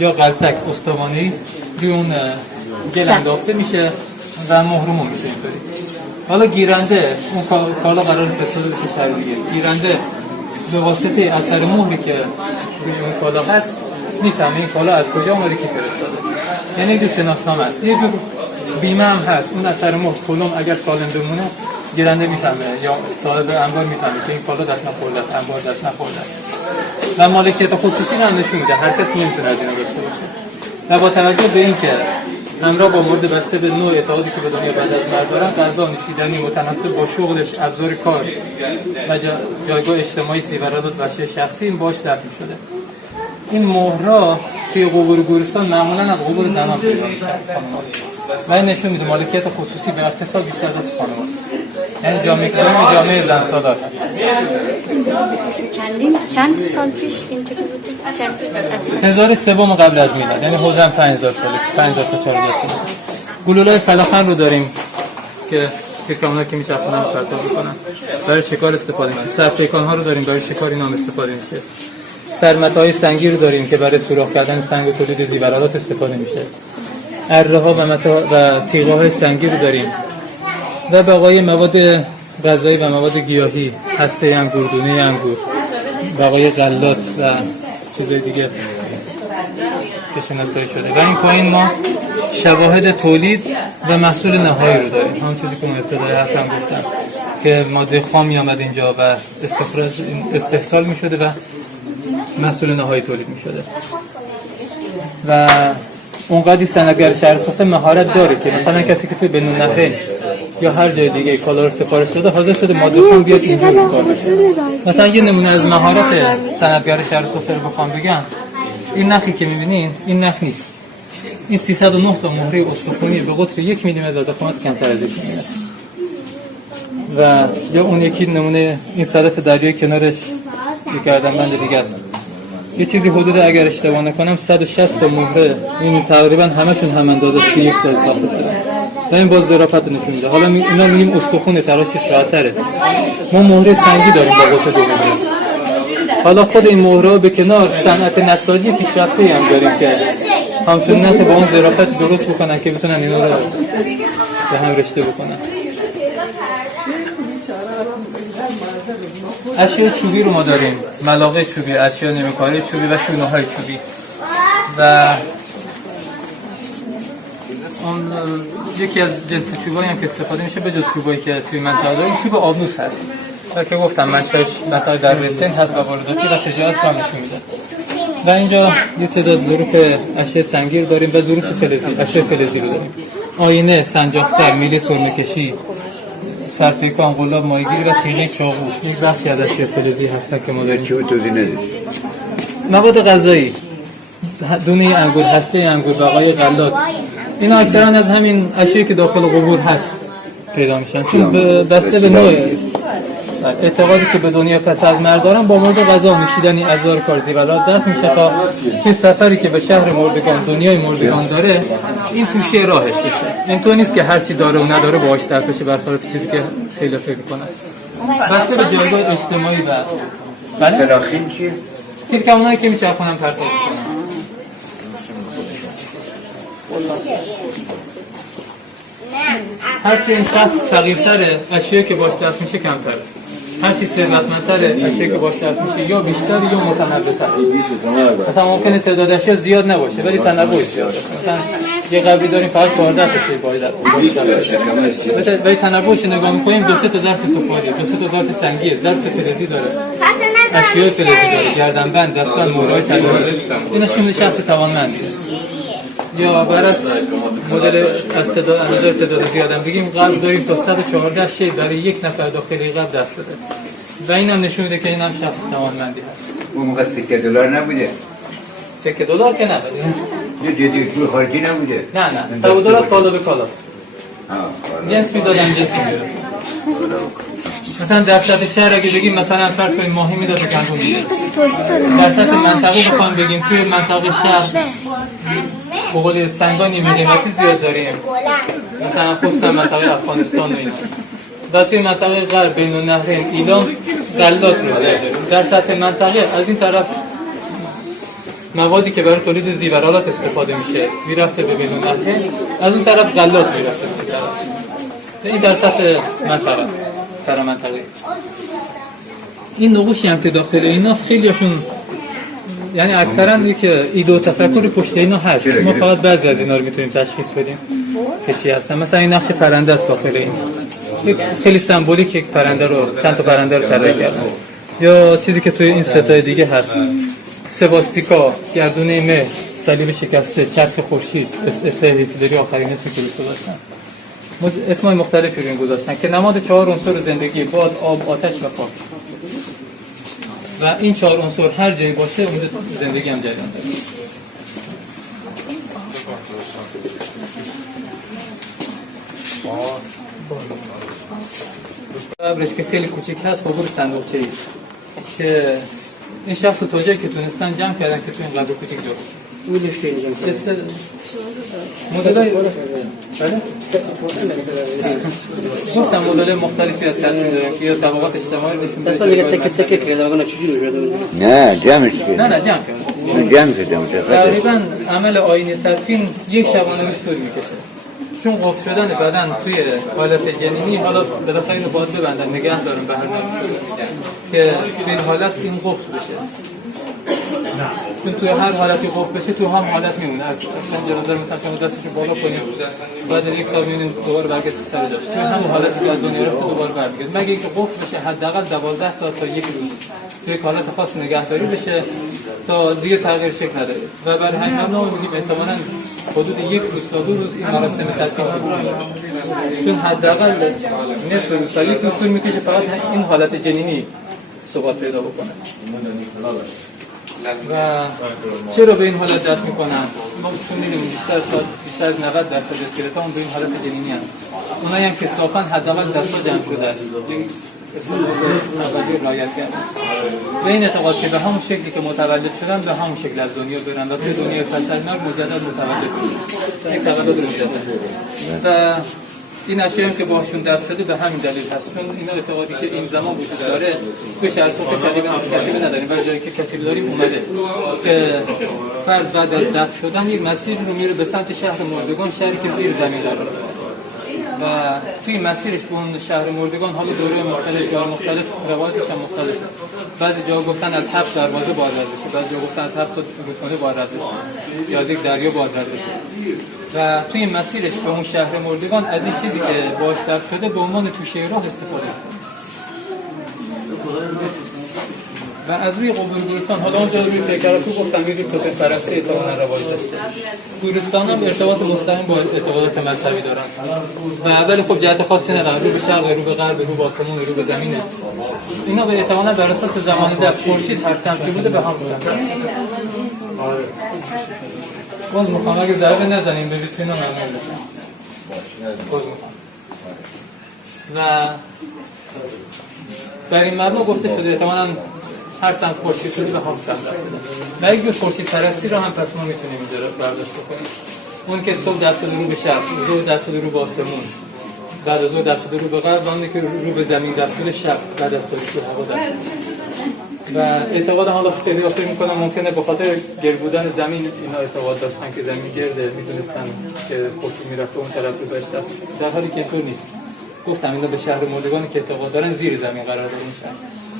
یا غلطک استوانی روی اون گل انداخته میشه و مهرمون میشه اینطوری. حالا گیرنده اون کالا قرار فرستاده بشه شهر دیگه. گیرنده به واسطه اثر مهری که روی اون کالا هست میفهمه این کالا از کجا اومده کی فرستاده. یعنی یک شناسنامه است. یه جور بیمه هم هست. اون اثر مهر کلم اگر سالم بمونه گیرنده میفهمه یا صاحب انبار میفهمه که این کالا دست نخورده است، انبار دست نخورده است. و مالکیت خصوصی رو نشون میده. هر کسی نمیتونه از اینو داشته باشه. و با توجه به اینکه همراه با مورد بسته به نوع اعتقادی که به دنیا بعد از مرگ دارن غذا نوشیدنی متناسب با شغلش، ابزار کار و جایگاه اجتماعی زیورالات و اشیاء شخصی این باش دفن شده. این مهرها توی قبور گورستان معمولا از قبور زنان پیدا میشه و این نشون میده مالکیت خصوصی به اقتصاد بیشتر دست خانم‌هاست. یعنی جامعه زن سالار هست. چند سال پیش اینطوری بود؟ 1003 قبل از میلاد، یعنی حدوداً 5000 سال، 5000 تا 4000 سال. گلوله‌های فلاخن رو داریم که کاملا که میچرخونن پرتاب میکنن برای شکار استفاده میشه. سرپیکان‌ها رو داریم برای شکار اینا استفاده میشه. سرمت‌های سنگی رو داریم که برای سوراخ کردن سنگ و تولید زیورالات استفاده میشه. اره‌ها و تیغ‌های سنگی رو داریم و بقای مواد غذایی و مواد گیاهی، هسته انگور، دونه انگور، بقای غلات و چیزای دیگه که شناسایی شده. و این پایین ما شواهد تولید و محصول نهایی رو داریم. همون چیزی که من ابتدای حرفم گفتم که ماده خام میامد اینجا و استحصال میشده و محصول نهایی تولید میشده. و اونقدی صنعتگر شهر ساخته مهارت داره که مثلا کسی که توی بن‌النهرین یا هر جای دیگه کالا رو سفارش داده حاضر شده ماده خام بیاد اینجا کار بکنه. مثلا یه نمونه از مهارت صنعتگر شهر ساخته رو بخوام بگم، این نخی که می‌بینین این نخ نیست. این 309 تا مهره استخوانی به قطر 1 میلیمتر از ضخامت کمتر از 1 میلیمتر. و یا اون یکی نمونه این صدف دریایی کنارش یک گردنبند دیگه است. یه چیزی حدود اگر اشتباه نکنم 160 تا مهره، این تقریبا همشون هم اندازه است که یک سال ساخته شده. و این باز ظرافت نشون میده. حالا اینا میگیم استخوان تراشش راحت‌تره. ما مهره سنگی داریم با قطر 2 میلیمتر. حالا خود این مهره به کنار صنعت نساجی پیشرفته هم داریم که همچون نخ با اون ظرافت درست بکنن که بتونن اینا رو به هم رشته بکنن. اشیاء چوبی رو ما داریم، ملاقه چوبی، اشیاء نیمه‌کاره چوبی و شونه‌های چوبی. و اون یکی از جنس چوبایی هم که استفاده میشه به جز چوبایی که توی منطقه داریم چوب آبنوس هست. و که گفتم منشأش منطقه در سند هست و وارداتی و تجارت رو هم نشون میده. و اینجا یه تعداد ظروف اشیاء سنگی داریم و ظروف فلزی، اشیاء فلزی رو داریم. آینه، سنجاقسر، میله سرمه‌کشی، سرپیکان، قلاب ماهیگیری و تیغه چاقو یک بخشی از اشیاء فلزی هستن که ما داریم. چه توضیح ندید؟ مواد غذایی، دونه انگور، هسته انگور، بقای غلات، اینا اکثرا از همین اشیایی که داخل قبور هست پیدا میشن، چون بسته به نوع اعتقادی که به دنیا پس از مرگ دارن با مورد غذا نوشیدنی ابزار کار زیورات دفن میشه تا که سفری که به شهر مردگان، دنیای مردگان داره این توشه راهش بشه. اینطور نیست که هر چی داره و نداره باهاش دفن بشه، برخلاف چیزی که خیلی فکر میکنن. بسته به جایگاه اجتماعی و بله سلاخین چیه؟ تیرکمونایی که میشه خونم پرتاب کنن. هرچی این شخص فقیرتره اشیایی که باش دفن میشه کمتره، هرچی ثروتمندتره اشیایی که باش دفن میشه یا بیشتر یا متنوع‌تره. مثلا ممکنه تعداد اشیا زیاد نباشه ولی تنوع زیاده. مثلا یه قبری داریم فقط 14 تا شی باید باشه، ولی تنوعش نگاه می‌کنیم 2-3 تا ظرف سفالی، 2-3 تا ظرف سنگی، ظرف فلزی داره، اشیاء فلزی داره، گردنبند، دستان، مورای طلایی. اینا شخص توانمندی یا برای مدل از تعداد زیادم بگیم قبر داریم تا 114 شی برای یک نفر داخلی قبر دفن شده و این هم نشون میده که این هم شخص توانمندی هست. اون موقع سکه دلار نبوده؟ سکه دلار که نبوده. یه دیدی پول خارجی نبوده؟ نه تبادلات کالا به کالاست. جنس میدادن جنس میدادن. مثلا در سطح شهر اگه بگیم مثلا فرض کنیم ماهی میداد گندم میداد. در سطح منطقه بخوام بگیم توی منطقه شهر بقول سنگان نیمه قیمتی زیاد داریم، مثلا خصوصا منطقه افغانستان و اینا، و توی منطقه غرب بین النهرین ایران غلات رو داریم. در سطح منطقه از این طرف موادی که برای تولید زیورالات استفاده میشه میرفته به بین النهرین، از اون طرف غلات میرفته به طرف. این در سطح منطقه است، فرا منطقه. این نقوشی هم که داخل ایناست خیلیشون یعنی اکثرا که ایده و تفکر پشت اینا هست، ما فقط بعضی از اینا رو میتونیم تشخیص بدیم که چی هستن. مثلا این نقش پرنده است داخل این، خیلی سمبولیک یک پرنده رو، چند تا پرنده رو طراحی کردن. یا چیزی که توی این ستای دیگه هست، سواستیکا، گردونه مه، صلیب شکسته، چرخ خورشید، اس هیتلری آخرین اسمی که روش گذاشتن. اسمای مختلفی رو این گذاشتن که نماد 4 عنصر زندگی، باد، آب، آتش و خاک. و این 4 عنصر هر جایی باشه اون زندگی هم جریان داره. قبرش که خیلی کوچیک هست قبور صندوقچه‌ای که این شخص تا جایی که تونستن جمع کردن که تو این قبر کوچیک جا بودش که اینجا مدلای بله گفتم مدل مختلفی از تصویر داریم که یا طبقات اجتماعی نشون دست میگه تک که دارن چجوری شده؟ نه جمعش که نه جمع کردم تقریبا عمل آینه تدفین یک شبانه روز طول میکشه، چون قفل شدن بدن توی حالت جنینی حالا بالاخره اینو باید ببندن نگه دارن به هر نوع که توی این حالت این قفل بشه، چون توی هر حالتی قفل بشه تو هم حالت میمونه. مثلا جنازه مثلا شما دستشو بالا کنید بعد یک سال میبینید دوباره برگشت سر جاش، توی همون حالتی که از دنیا رفته دوباره برمیگرده، مگه اینکه قفل بشه حداقل 12 ساعت تا یک روز توی حالت خاص نگهداری بشه تا دیگه تغییر شکل نداره و برای همین ما میگیم احتمالاً حدود 1 روز تا 2 روز این مراسم تدفین چون حداقل نصف روز تا 1 روز طول میکشه فقط این حالت جنینی ثبات پیدا بکنه. و چرا به این حالت دست میکنن؟ ما می‌بینیم بیشتر از 90% اسکلت‌ها به این حالت جنینی هستند. اونایی هم که صافاً حداقل دستا جمع شده است. یک رعایت کرد. به این اعتقاد که به همون شکلی که متولد شدن به همون شکل از دنیا برن و توی دنیای پس از مرگ مجدد متولد شدن. یک تولد مجدد. و این اشیاء که باشون دفن شده به همین دلیل هست، چون اینا اعتقادی که این زمان وجود داره به شرط کتیبه نداریم، برای جایی که کتیبه داریم اومده که فرد بعد از دفن شدن یک مسیر رو میره به سمت شهر مردگان، شهری که زیر زمین داره و توی مسیرش به اون شهر مردگان حالا دوره مختلف جای مختلف روایتش هم مختلفه. بعضی جا گفتن از 7 دروازه باید رد بشه، بعضی جا گفتن از 7 رودخانه باید رد بشه یا از یک دریا باید رد بشه و توی مسیرش به اون شهر مردگان از این چیزی که باش دفن شده به عنوان توشه راه استفاده کنه. و و از روی قبور گورستان حالا اونجا روی پیکراتو گفتم یه توتم پرستی اعتقادا رواج داشته. گورستان هم ارتباط مستقیم با اعتقادات مذهبی دارن و ولی خب جهت خاصی ندارن، رو به شرق، رو به غرب، رو به آسمون، رو به زمینه. اینا به احتمالاً بر اساس زمان در خورشید هر سمتی بوده به هم سمت. باز میخوام اگه ضربه نزنیم به بیسینا ممنون بشم. باز میخوام و در این مبنا گفته شده احتمالاً هر سمت خورشید شده به هم سمت رفته و یک جور خورشید پرستی رو هم پس ما میتونیم اینجا رو برداشت بکنیم. اون که صبح در شده رو به شرق، ظهر در شده رو به آسمون، بعد از ظهر در شده رو به غرب، و اونی که رو به زمین در شده شب بعد از تاریکی هوا در و اعتقاد حالا خیلی فکر میکنم ممکنه به خاطر گرد بودن زمین اینا اعتقاد داشتن که زمین گرده، میدونستن که خورشید میرفته اون طرف رو بهش رفت، در حالی که اینطور نیست. گفتم اینا به شهر مردگانی که اعتقاد دارن زیر زمین قرار داده میشن.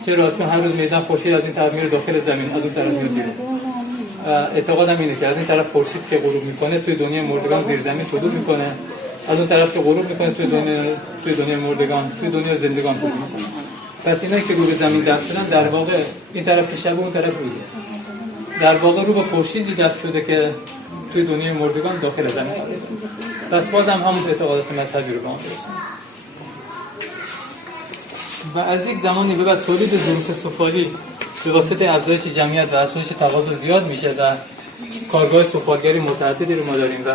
چرا؟ چون هر روز میدان خورشید از این طرف میره داخل زمین، از اون طرف میاد بیرون. اعتقادم اینه که از این طرف خورشید که غروب میکنه توی دنیای مردگان زیر زمین طلوع میکنه، از اون طرف که غروب میکنه توی دنیای مردگان، توی دنیای زندگان طلوع میکنه. پس اینایی که رو به زمین دفن شدن در واقع این طرف که شب اون طرف روزه، در واقع رو به خورشیدی دفن شده که توی دنیای مردگان داخل زمین قرار داره. پس بازم همون اعتقادات مذهبی رو به ما برسونه. و از یک زمانی به بعد تولید ظروف سفالی به واسطه افزایش جمعیت و افزایش تقاضا زیاد میشه و کارگاه سفالگری متعددی رو ما داریم و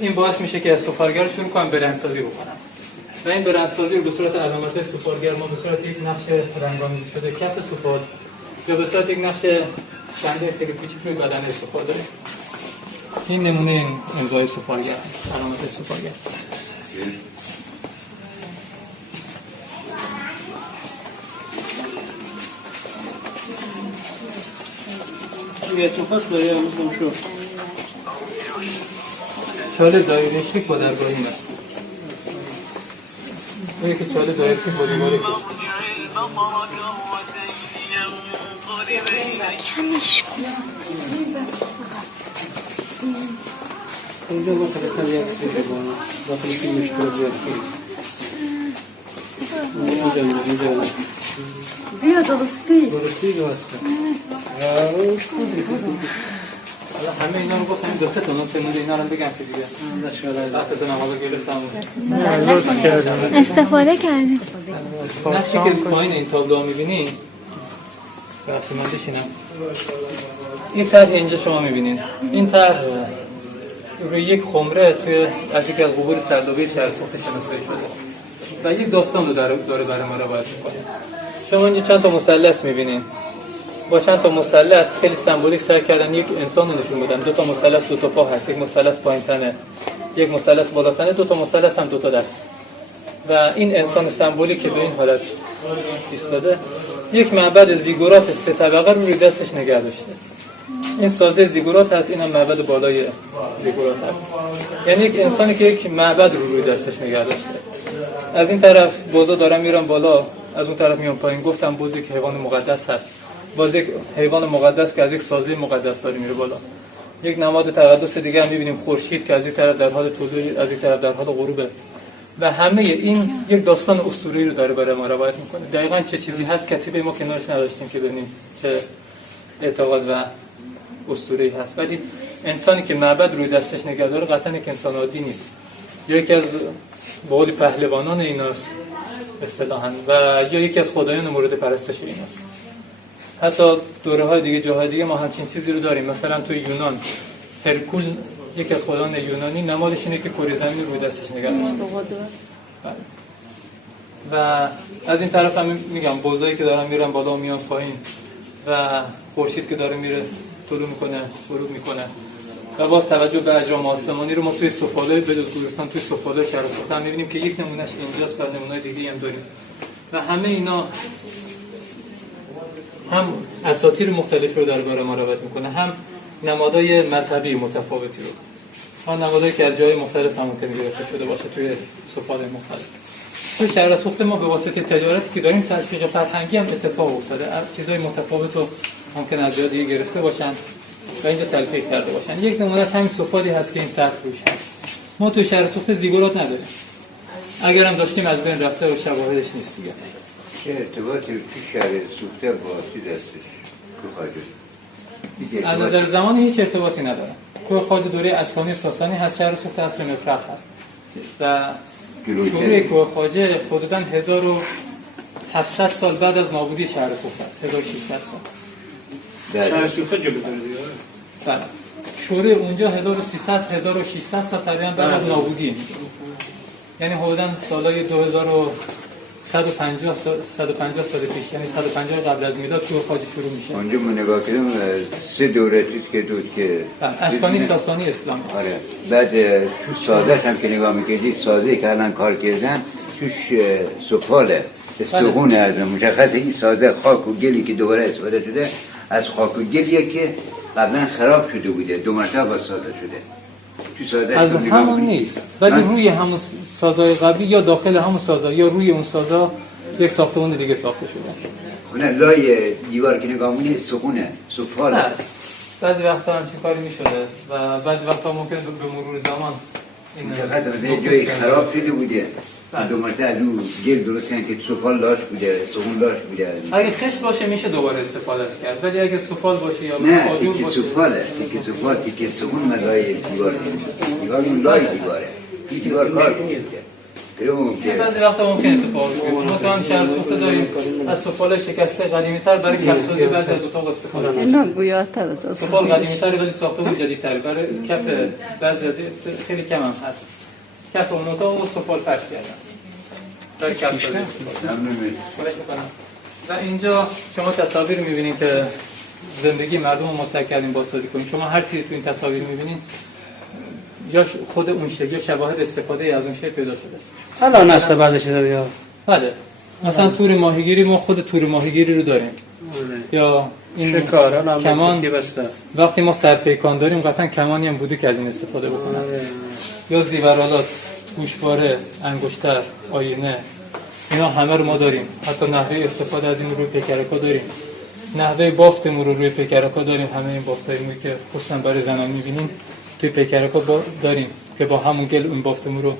این باعث میشه که سفالگر شروع کنن برندسازی بکنن و این برندسازی رو به صورت علامت سفالگر ما به صورت یک نقش رنگامیزی شده کف سفال یا به صورت یک نقش بنده خیلی کوچیک روی بدن سفال داریم. این نمونه این امضای سفالگر، علامت سفالگر. یه اسم خاص داری یا مثل شو؟ چاله دایره شکل با درگاهی هست. این که چاله دایره شکل با دیواره کشت. کمش کن. اینجا واسه کتن یک سیده بانا داخلی که مشتر زیاد کنید اینجا بیا درستی حالا همه اینا رو گفتم دو سه تا نکته مونده اینا رو بگم که دیگه وقت تو نمازو گرفتم استفاده کردیم. نقشی که پایین این تابلو می‌بینی بخشی من بشینم این طرح اینجا شما می‌بینید این طرح روی یک خمره توی از یکی از قبور سردابه شهر سوخته شناسایی شده و یک داستان رو داره برای ما روایت می‌کنه. شما اینجا چند تا مثلث می‌بینید با چند تا مثلث خیلی سمبولیک سعی کردن یک انسان رو نشون بدن. دو تا مثلث دو تا پا هست، یک مثلث پایین تنه، یک مثلث بالا تنه، دو تا مثلث هم دو تا دست و این انسان سمبولیک که به این حالت ایستاده یک معبد زیگورات سه طبقه رو روی دستش نگه داشته. این سازه زیگورات هست، این هم معبد بالای زیگورات هست، یعنی یک انسانی که یک معبد رو روی دستش نگه داشته. از این طرف بوزا دارن میرن بالا، از اون طرف میان پایین. گفتم بوز یک حیوان مقدس هست، باز یک حیوان مقدس که از یک سازه مقدس داره میره بالا. یک نماد تقدس دیگه هم میبینیم، خورشید که از یک طرف در حال طلوع، از یک طرف در حال غروبه و همه این یک داستان اسطوره‌ای رو داره برای ما روایت میکنه. دقیقاً چه چیزی هست کتیبه ما کنارش نداشتیم که ببینیم چه اعتقاد و اسطوره‌ای هست، ولی انسانی که معبد روی دستش نگه داره قطعاً یک انسان عادی نیست، یکی از به قول پهلوانان ایناست اصطلاحاً و یا یکی از خدایان مورد پرستش ایناست. حتی دوره‌های دیگه جاهای دیگه ما همچین چیزی رو داریم. مثلا توی یونان هرکول یکی از خدایان یونانی نمادش اینه که کره زمین روی دستش نگه داشته. و از این طرف هم میگم بوزایی که دارن میرن بالا و میان پایین و خورشید که داره میره طلوع میکنه غروب میکنه و باز توجه به اجرام آسمانی رو ما توی سفاله به جز گورستان توی سفاله شهر سوخته هم میبینیم که یک نمونهش اینجاست و نمونه‌های دیگه هم داریم و همه اینا هم اساطیر مختلف رو داره برای ما روایت میکنه، هم نمادهای مذهبی متفاوتی رو، هم نمادهایی که از جای مختلف هم ممکنه گرفته شده باشه توی سفال مختلف. توی شهر سوخته ما به واسطه تجارتی که داریم تلفیق فرهنگی هم اتفاق افتاده، چیزای متفاوت رو ممکنه از جای دیگه گرفته باشن و اینجا تلفیق کرده باشن. یک نمونهش همین سفالی هست که این طرح روش هست. ما توی شهر سوخته زیگورات نداریم، اگر هم داشتیم از بین رفته و شواهدش نیست دیگه. چه ارتباطی شهر سوخته با چیز هستش؟ خواجه از نظر زمانی هیچ ارتباطی نداره. کوه خواجه دوره اشکانی ساسانی هست، شهر سوخته اصل مفرق هست و شروع کوه خواجه حدوداً 1700 سال بعد از نابودی شهر سوخته است. 1600 سال شهر سوخته جلو داره دیگه. بله. شروع اونجا 1300 1600 سال تقریبا بعد از نابودی اینجاست. یعنی حدوداً سالهای 2150 سال پیش، یعنی 150 قبل از میلاد کوه خواجه شروع میشه. اونجا من نگاه کردم 3 دوره چیز که بود که اشکانی ساسانی اسلامی. آره. بعد تو سازش هم که نگاه میکردی سازه که الان کار کردن توش سفاله استخونه از مشخصه این سازه خاک و گلی که دوباره استفاده شده از خاک و گلیه که قبلا خراب شده بوده 2 مرتبه سازه شده تو سازه از همون نیست ولی روی همون سازهای قبلی یا داخل همون سازها یا روی اون سازها یک ساختمان دیگه ساخته شده. نه لای دیوار که نگاه می‌کنی سخونه سفاله. بعضی وقتا هم چه کاری می‌شده و بعضی وقتا ممکنه به مرور زمان این مشخصه جایی خراب شده بوده 2 مرتبه از اون گل درست کردن که سفال لاش بوده سخون لاش بوده. اگه خشت باشه میشه دوباره استفادهش کرد ولی اگه سفال باشه یا نه آجور تیکه باشه سفاله تیکه سخون ملای دیوار دیوار اون لای دیواره این دیوار کار کنید بعضی وقتا ممکنه اتفاق بیفته. ما تو هم شهر سوخته داریم از سفال شکسته قدیمی‌تر برای کف‌سازی بعضی از اتاق استفاده می‌کنیم. اینا گویاتر است. سفال قدیمی‌تر ولی ساختمون جدیدتر برای کف بعضی خیلی کم هم هست. کف اون اتاق سفال فرش کردن. برای کف‌سازی. و اینجا شما تصاویر می‌بینید که زندگی مردم رو مسخر کردیم بازسازی کنیم. شما هر چیزی تو این تصاویر می‌بینید یا خود اون شکل یا شواهد استفاده از اون شکل پیدا شده. الان است بعدش یا بله. مثلا تور ماهیگیری ما خود تور ماهیگیری رو داریم. یا این شکار کمان وقتی ما سرپیکان داریم قطعا کمانی هم بوده که از این استفاده بکنن. یا زیورالات، گوشواره، انگشتر، آینه اینا همه رو ما داریم. حتی نحوه استفاده از این روی پیکرک‌ها داریم. نحوه بافتمون رو روی پیکرک‌ها داریم. همه این بافتایی که خصوصا برای زنان می‌بینیم توی پیکرک‌ها داریم که با همون گل اون بافتمون رو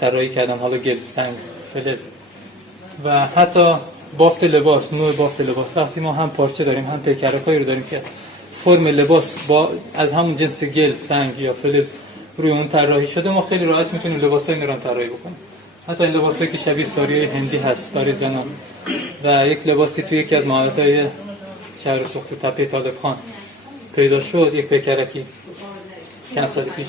طراحی کردن، حالا گل، سنگ، فلز. و حتی بافت لباس، نوع بافت لباس وقتی ما هم پارچه داریم هم پیکرک‌هایی رو داریم که فرم لباس با از همون جنس گل، سنگ یا فلز روی اون طراحی شده، ما خیلی راحت میتونیم لباسای ایران طراحی بکنیم. حتی این لباسایی که شبیه ساریای هندی هست برای زنان و یک لباسی توی یکی از محله‌های شهر سوخته تپه طالب خان پیدا شد، یک پیکرکی چند سال پیش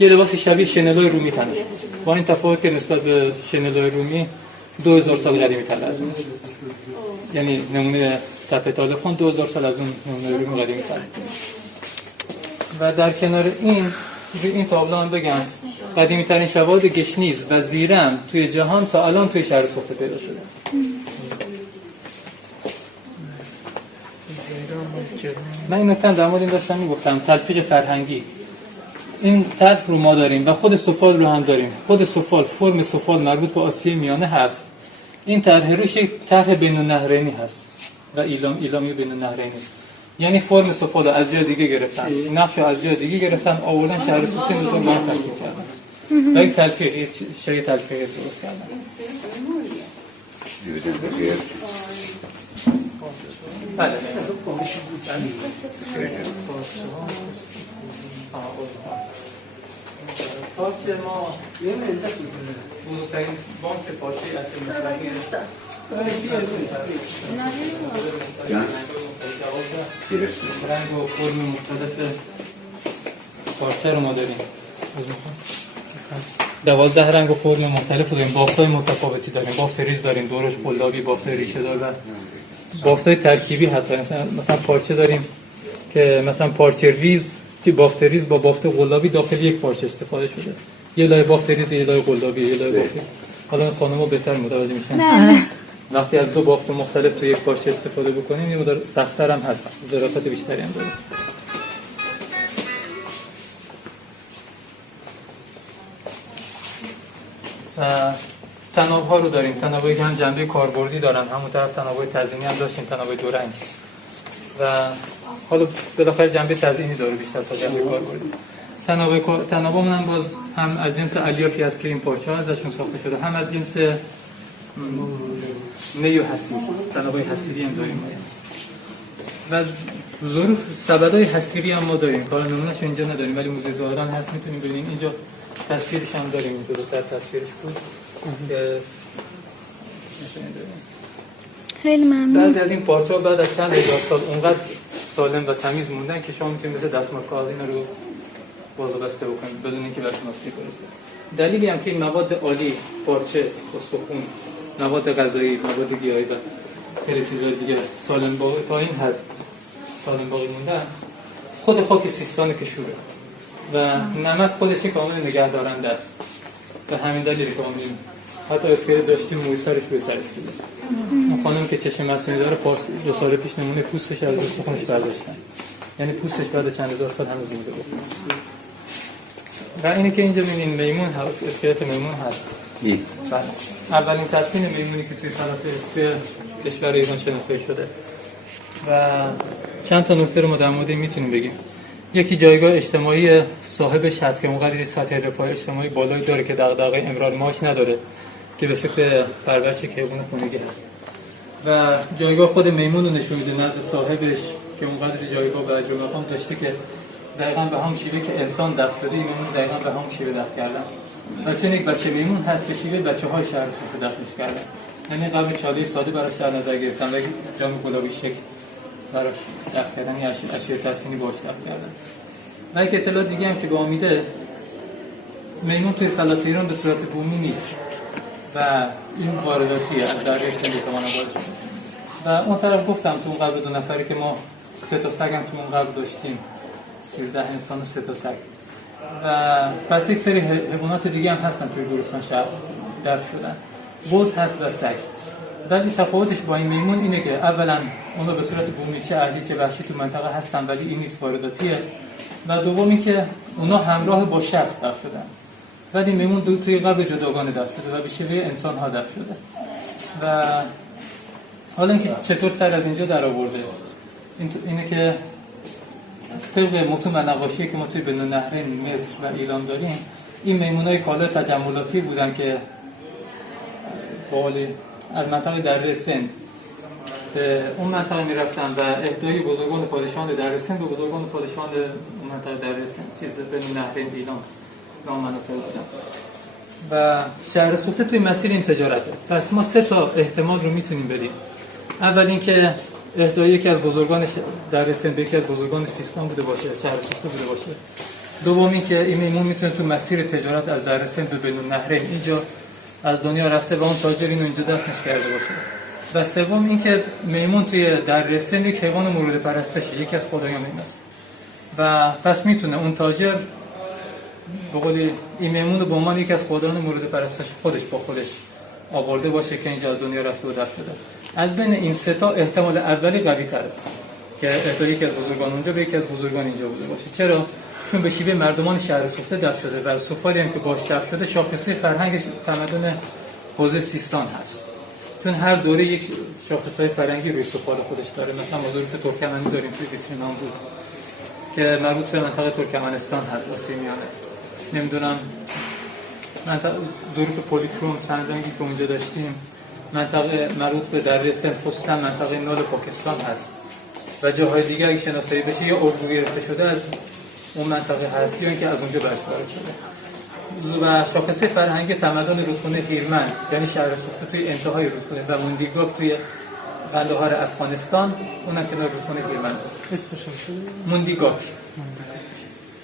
یه لباسی شبیه شنلای رومی تنش با این تفاوت که نسبت به شنلای رومی 2000 سال قدیمی تر از اون، یعنی نمونه تپه طالب خان 2000 سال از اون نمونه رومی قدیمی تر. و در کنار این تابلو هم بگم قدیمی ترین شواهد گشنیز و زیرم توی جهان تا الان توی شهر سوخته پیدا شده. من این نکته در مورد این داشتم میگفتم تلفیق فرهنگی. این طرح رو ما داریم و خود سفال رو هم داریم. خود سفال، فرم سفال مربوط به آسیای میانه هست. این طرح روش یک طرح بین النهرینی هست و ایلامی بین النهرینی. یعنی فرم سفال رو از جای دیگه گرفتن، نقش رو از جای دیگه گرفتن، آوردن شهر سوخته رو ما ترکیب کردن. و یک تلفیق، یک شیء تلفیق درست کردن. بله. پاس ما بزرگترین بانک پارچه اصل مطلقی است. رنگ و فرم مختلف پارچه رو ما داریم. 12 رنگ و فرم مختلف داریم. بافت‌های متفاوتی داریم. بافت ریز داریم، دورش قلابی، بافت ریشه دار و بافت‌های ترکیبی حتی. مثلا پارچه داریم که مثلا پارچه ریز که بافت ریز با بافت قلابی داخل یک پارچه استفاده شده. یه لایه بافت ریز، یه لایه قلابی، یه لایه بافت. حالا خانم‌ها بهتر متوجه میشن. وقتی از 2 بافت مختلف تو یک پارچه استفاده بکنیم یه مقدار سخت‌تر هم هست. ظرافت بیشتری هم داره. تناب‌ها رو داریم. تناب‌هایی که هم جنبه کاربردی دارن، همون طرف تناب‌های تزیینی هم داشتیم، تناب‌های دو رنگ. و حالا بالاخره جنبه تزیینی داره بیشتر تا جنبه کاربردی. تناب‌هامون هم باز هم از جنس الیافی از کریم پارچه‌ها ازشون ساخته شده، هم از جنس نی و حصیر. تناب‌های حصیری هم داریم. و ظروف سبدای تصویری هم ما داریم، کار نمونهش اینجا نداریم ولی موزه ظاهران هست، میتونیم ببینیم اینجا تصویرش هم داریم، اینجا دوتر تصویرش بود که خیلی ممنون. بعضی از این پارچه‌ها بعد از چند هزار سال اونقدر سالم و تمیز موندن که شما میتونید مثل دستمال کاغذی اینا رو باز و بسته بکنید بدون اینکه براتون آسیب برسه. دلیلی هم که این مواد عالی، پارچه، استخوان، مواد غذایی، مواد گیاهی و خیلی چیزای دیگه سالم باقی تا این هست، سالم باقی موندن، خود خاک سیستان کشوره و نمک خودش کامل نگهدارنده است. به همین دلیل که آمدیم حتی اسکلت داشتیم موی سرش روی سرش دیده. اون خانم که چشم مصنوعی داره 2 سال پیش نمونه پوستش از استخوانش برداشتن، یعنی پوستش بعد چند هزار سال هنوز مونده بود. و اینه که اینجا می‌بینین میمون هست، اسکلت میمون هست. اولین تدفین میمونی که توی کشور ایران شناسایی شده و چند تا نکته رو ما در مورد میتونیم بگیم. یکی جایگاه اجتماعی صاحبش هست که اونقدر سطح رفاه اجتماعی بالایی داره که دغدغه امرار معاش نداره که به فکر پرورش حیوان خونگی هست و جایگاه خود میمون رو نشون میده نزد صاحبش که اونقدر جایگاه و جمعه هم داشته که دقیقاً به هم شیوه که انسان دفن شده این میمون دقیقاً به هم شیوه دفن کردن و چون یک بچه میمون هست که شیوه بچه‌های شهر سوخته دفنش کردن، یعنی قبل چاله ساده براش در نظر گرفتن و جام گلابی شکل براش دفن کردن یا اشیاء تدفینی باش دفن کردن. و یک اطلاع دیگه هم که با امیده میمون توی فلات ایران به صورت بومی نیست و این وارداتیه از دریای سند تمام باشه و اون طرف گفتم تو اون قبر 2 نفری که ما 3 تا سگ هم تو اون قبر داشتیم، 13 انسان و 3 تا سگ و پس یک سری حیوانات دیگه هم هستن توی گورستان شهر دفن شدن، بز هست و سگ. ولی تفاوتش با این میمون اینه که اولا اونا به صورت بومی چه اهلی چه وحشی تو منطقه هستن ولی این نیست وارداتیه و دومی که اونا همراه با شخص دفن شدن ولی میمون توی قبر جداگانه دفن شده و به شیوه انسان ها دفن شده و حالا اینکه چطور سر از اینجا در آورده اینه که طبق متون و نقاشی که ما توی بین النهرین مصر و ایران داریم این میمونای کالا تجملاتی بودن که بالی از منطقه دره سند به اون منطقه میرفتن و اهدای بزرگان پادشاهان دره سند به بزرگان پادشاهان اون منطقه دره سند چیز بین النهرین ایران نام مناطق بودن و شهر سوخته توی مسیر این تجارته. پس ما 3 تا احتمال رو میتونیم بدیم. اول اینکه اهدای یکی از بزرگان دره سند به یکی از بزرگان سیستان بوده باشه، شهر سوخته بوده باشه. دوم اینکه این میمون میتونه تو مسیر تجارت از دره سند به بین النهرین اینجا از دنیا رفته و اون تاجر اینو اینجا دفنش کرده باشه. و سوم اینکه میمون توی دره سند یک حیوان مورد پرستشه، یکی از خدایان این است و پس میتونه اون تاجر به قول این میمون رو به عنوان یکی از خدایان مورد پرستش خودش با خودش آورده باشه که اینجا از دنیا رفته و دفن شده. از بین این 3 تا احتمال اولی قوی تره که اهدای یکی از بزرگان اونجا به یکی از بزرگان اینجا بوده باشه. چرا؟ چون به شیوه مردمان شهر سوخته دفن شده و سفالی هم که باش دفن شده شاخصه فرهنگ تمدن حوزه سیستان هست، چون هر دوره یک شاخصهای فرهنگی روی سفال خودش داره. مثلا موضوعی که ترکمنی داریم توی ویترینام بود که مربوط به منطقه ترکمنستان هست، آسیای میانه. نمیدونم منطقه ظروف پولیکروم چند رنگی که اونجا داشتیم، منطقه مربوط به دره سند خصوصا منطقه نال پاکستان هست و جاهای دیگه اگه شناسایی بشه یا عضو گرفته شده از اون منطقه هست یا اینکه از اونجا برش وارد شده. و شاخصه فرهنگی تمدن رودخونه هیرمند یعنی شهر سوخته توی انتهای رودخونه و موندیگاک توی قندهار افغانستان، اونم کنار رودخونه هیرمند. اسمش شده موندیگاک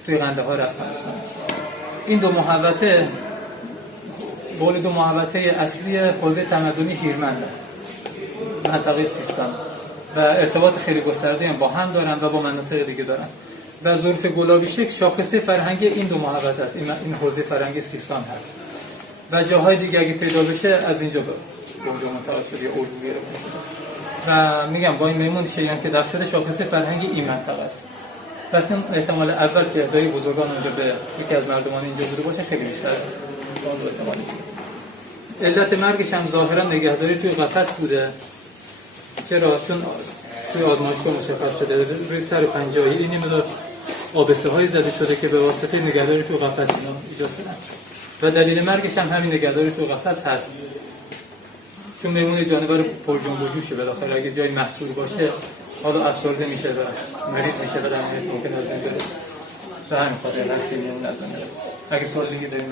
توی قندهار افغانستان. این 2 محوطه بول 2 محوطه اصلی حوزه تمدنی هیرمند منطقه سیستان و ارتباط خیلی گسترده هم با هم دارن و با مناطق دیگه دارن و ظروف گلابی شکل شاخصه فرهنگی این 2 محوطه است، این حوزه فرهنگی سیستان هست و جاهای دیگه اگه پیدا بشه از اینجا به اونجا منتقل شده یا اردو گرفته و میگم با این میمون شیعان که دفن شده شاخصه فرهنگی این منطقه است. پس این احتمال اول که اهدای بزرگان اونجا به یکی از مردمان اینجا بوده باشه خیلی بیشتره. علت مرگش هم ظاهرا نگهداری توی قفس بوده. چرا؟ چون توی آزمایشگاه مشخص شده روی سر پنجه‌ای این مقدار آبسه های زده شده که به واسطه نگهداری توی قفس اینا ایجاد شدن و دلیل مرگش هم همین نگهداری توی قفس هست چون میمون یه جانور پر جنب و جوشه، بالاخره اگه جای محصور باشه حالا افسرده میشه و مریض میشه و در نهایت ممکن از بین بره. به همین خاطر هست که میمون از بین بره. اگه سوال دیگه داریم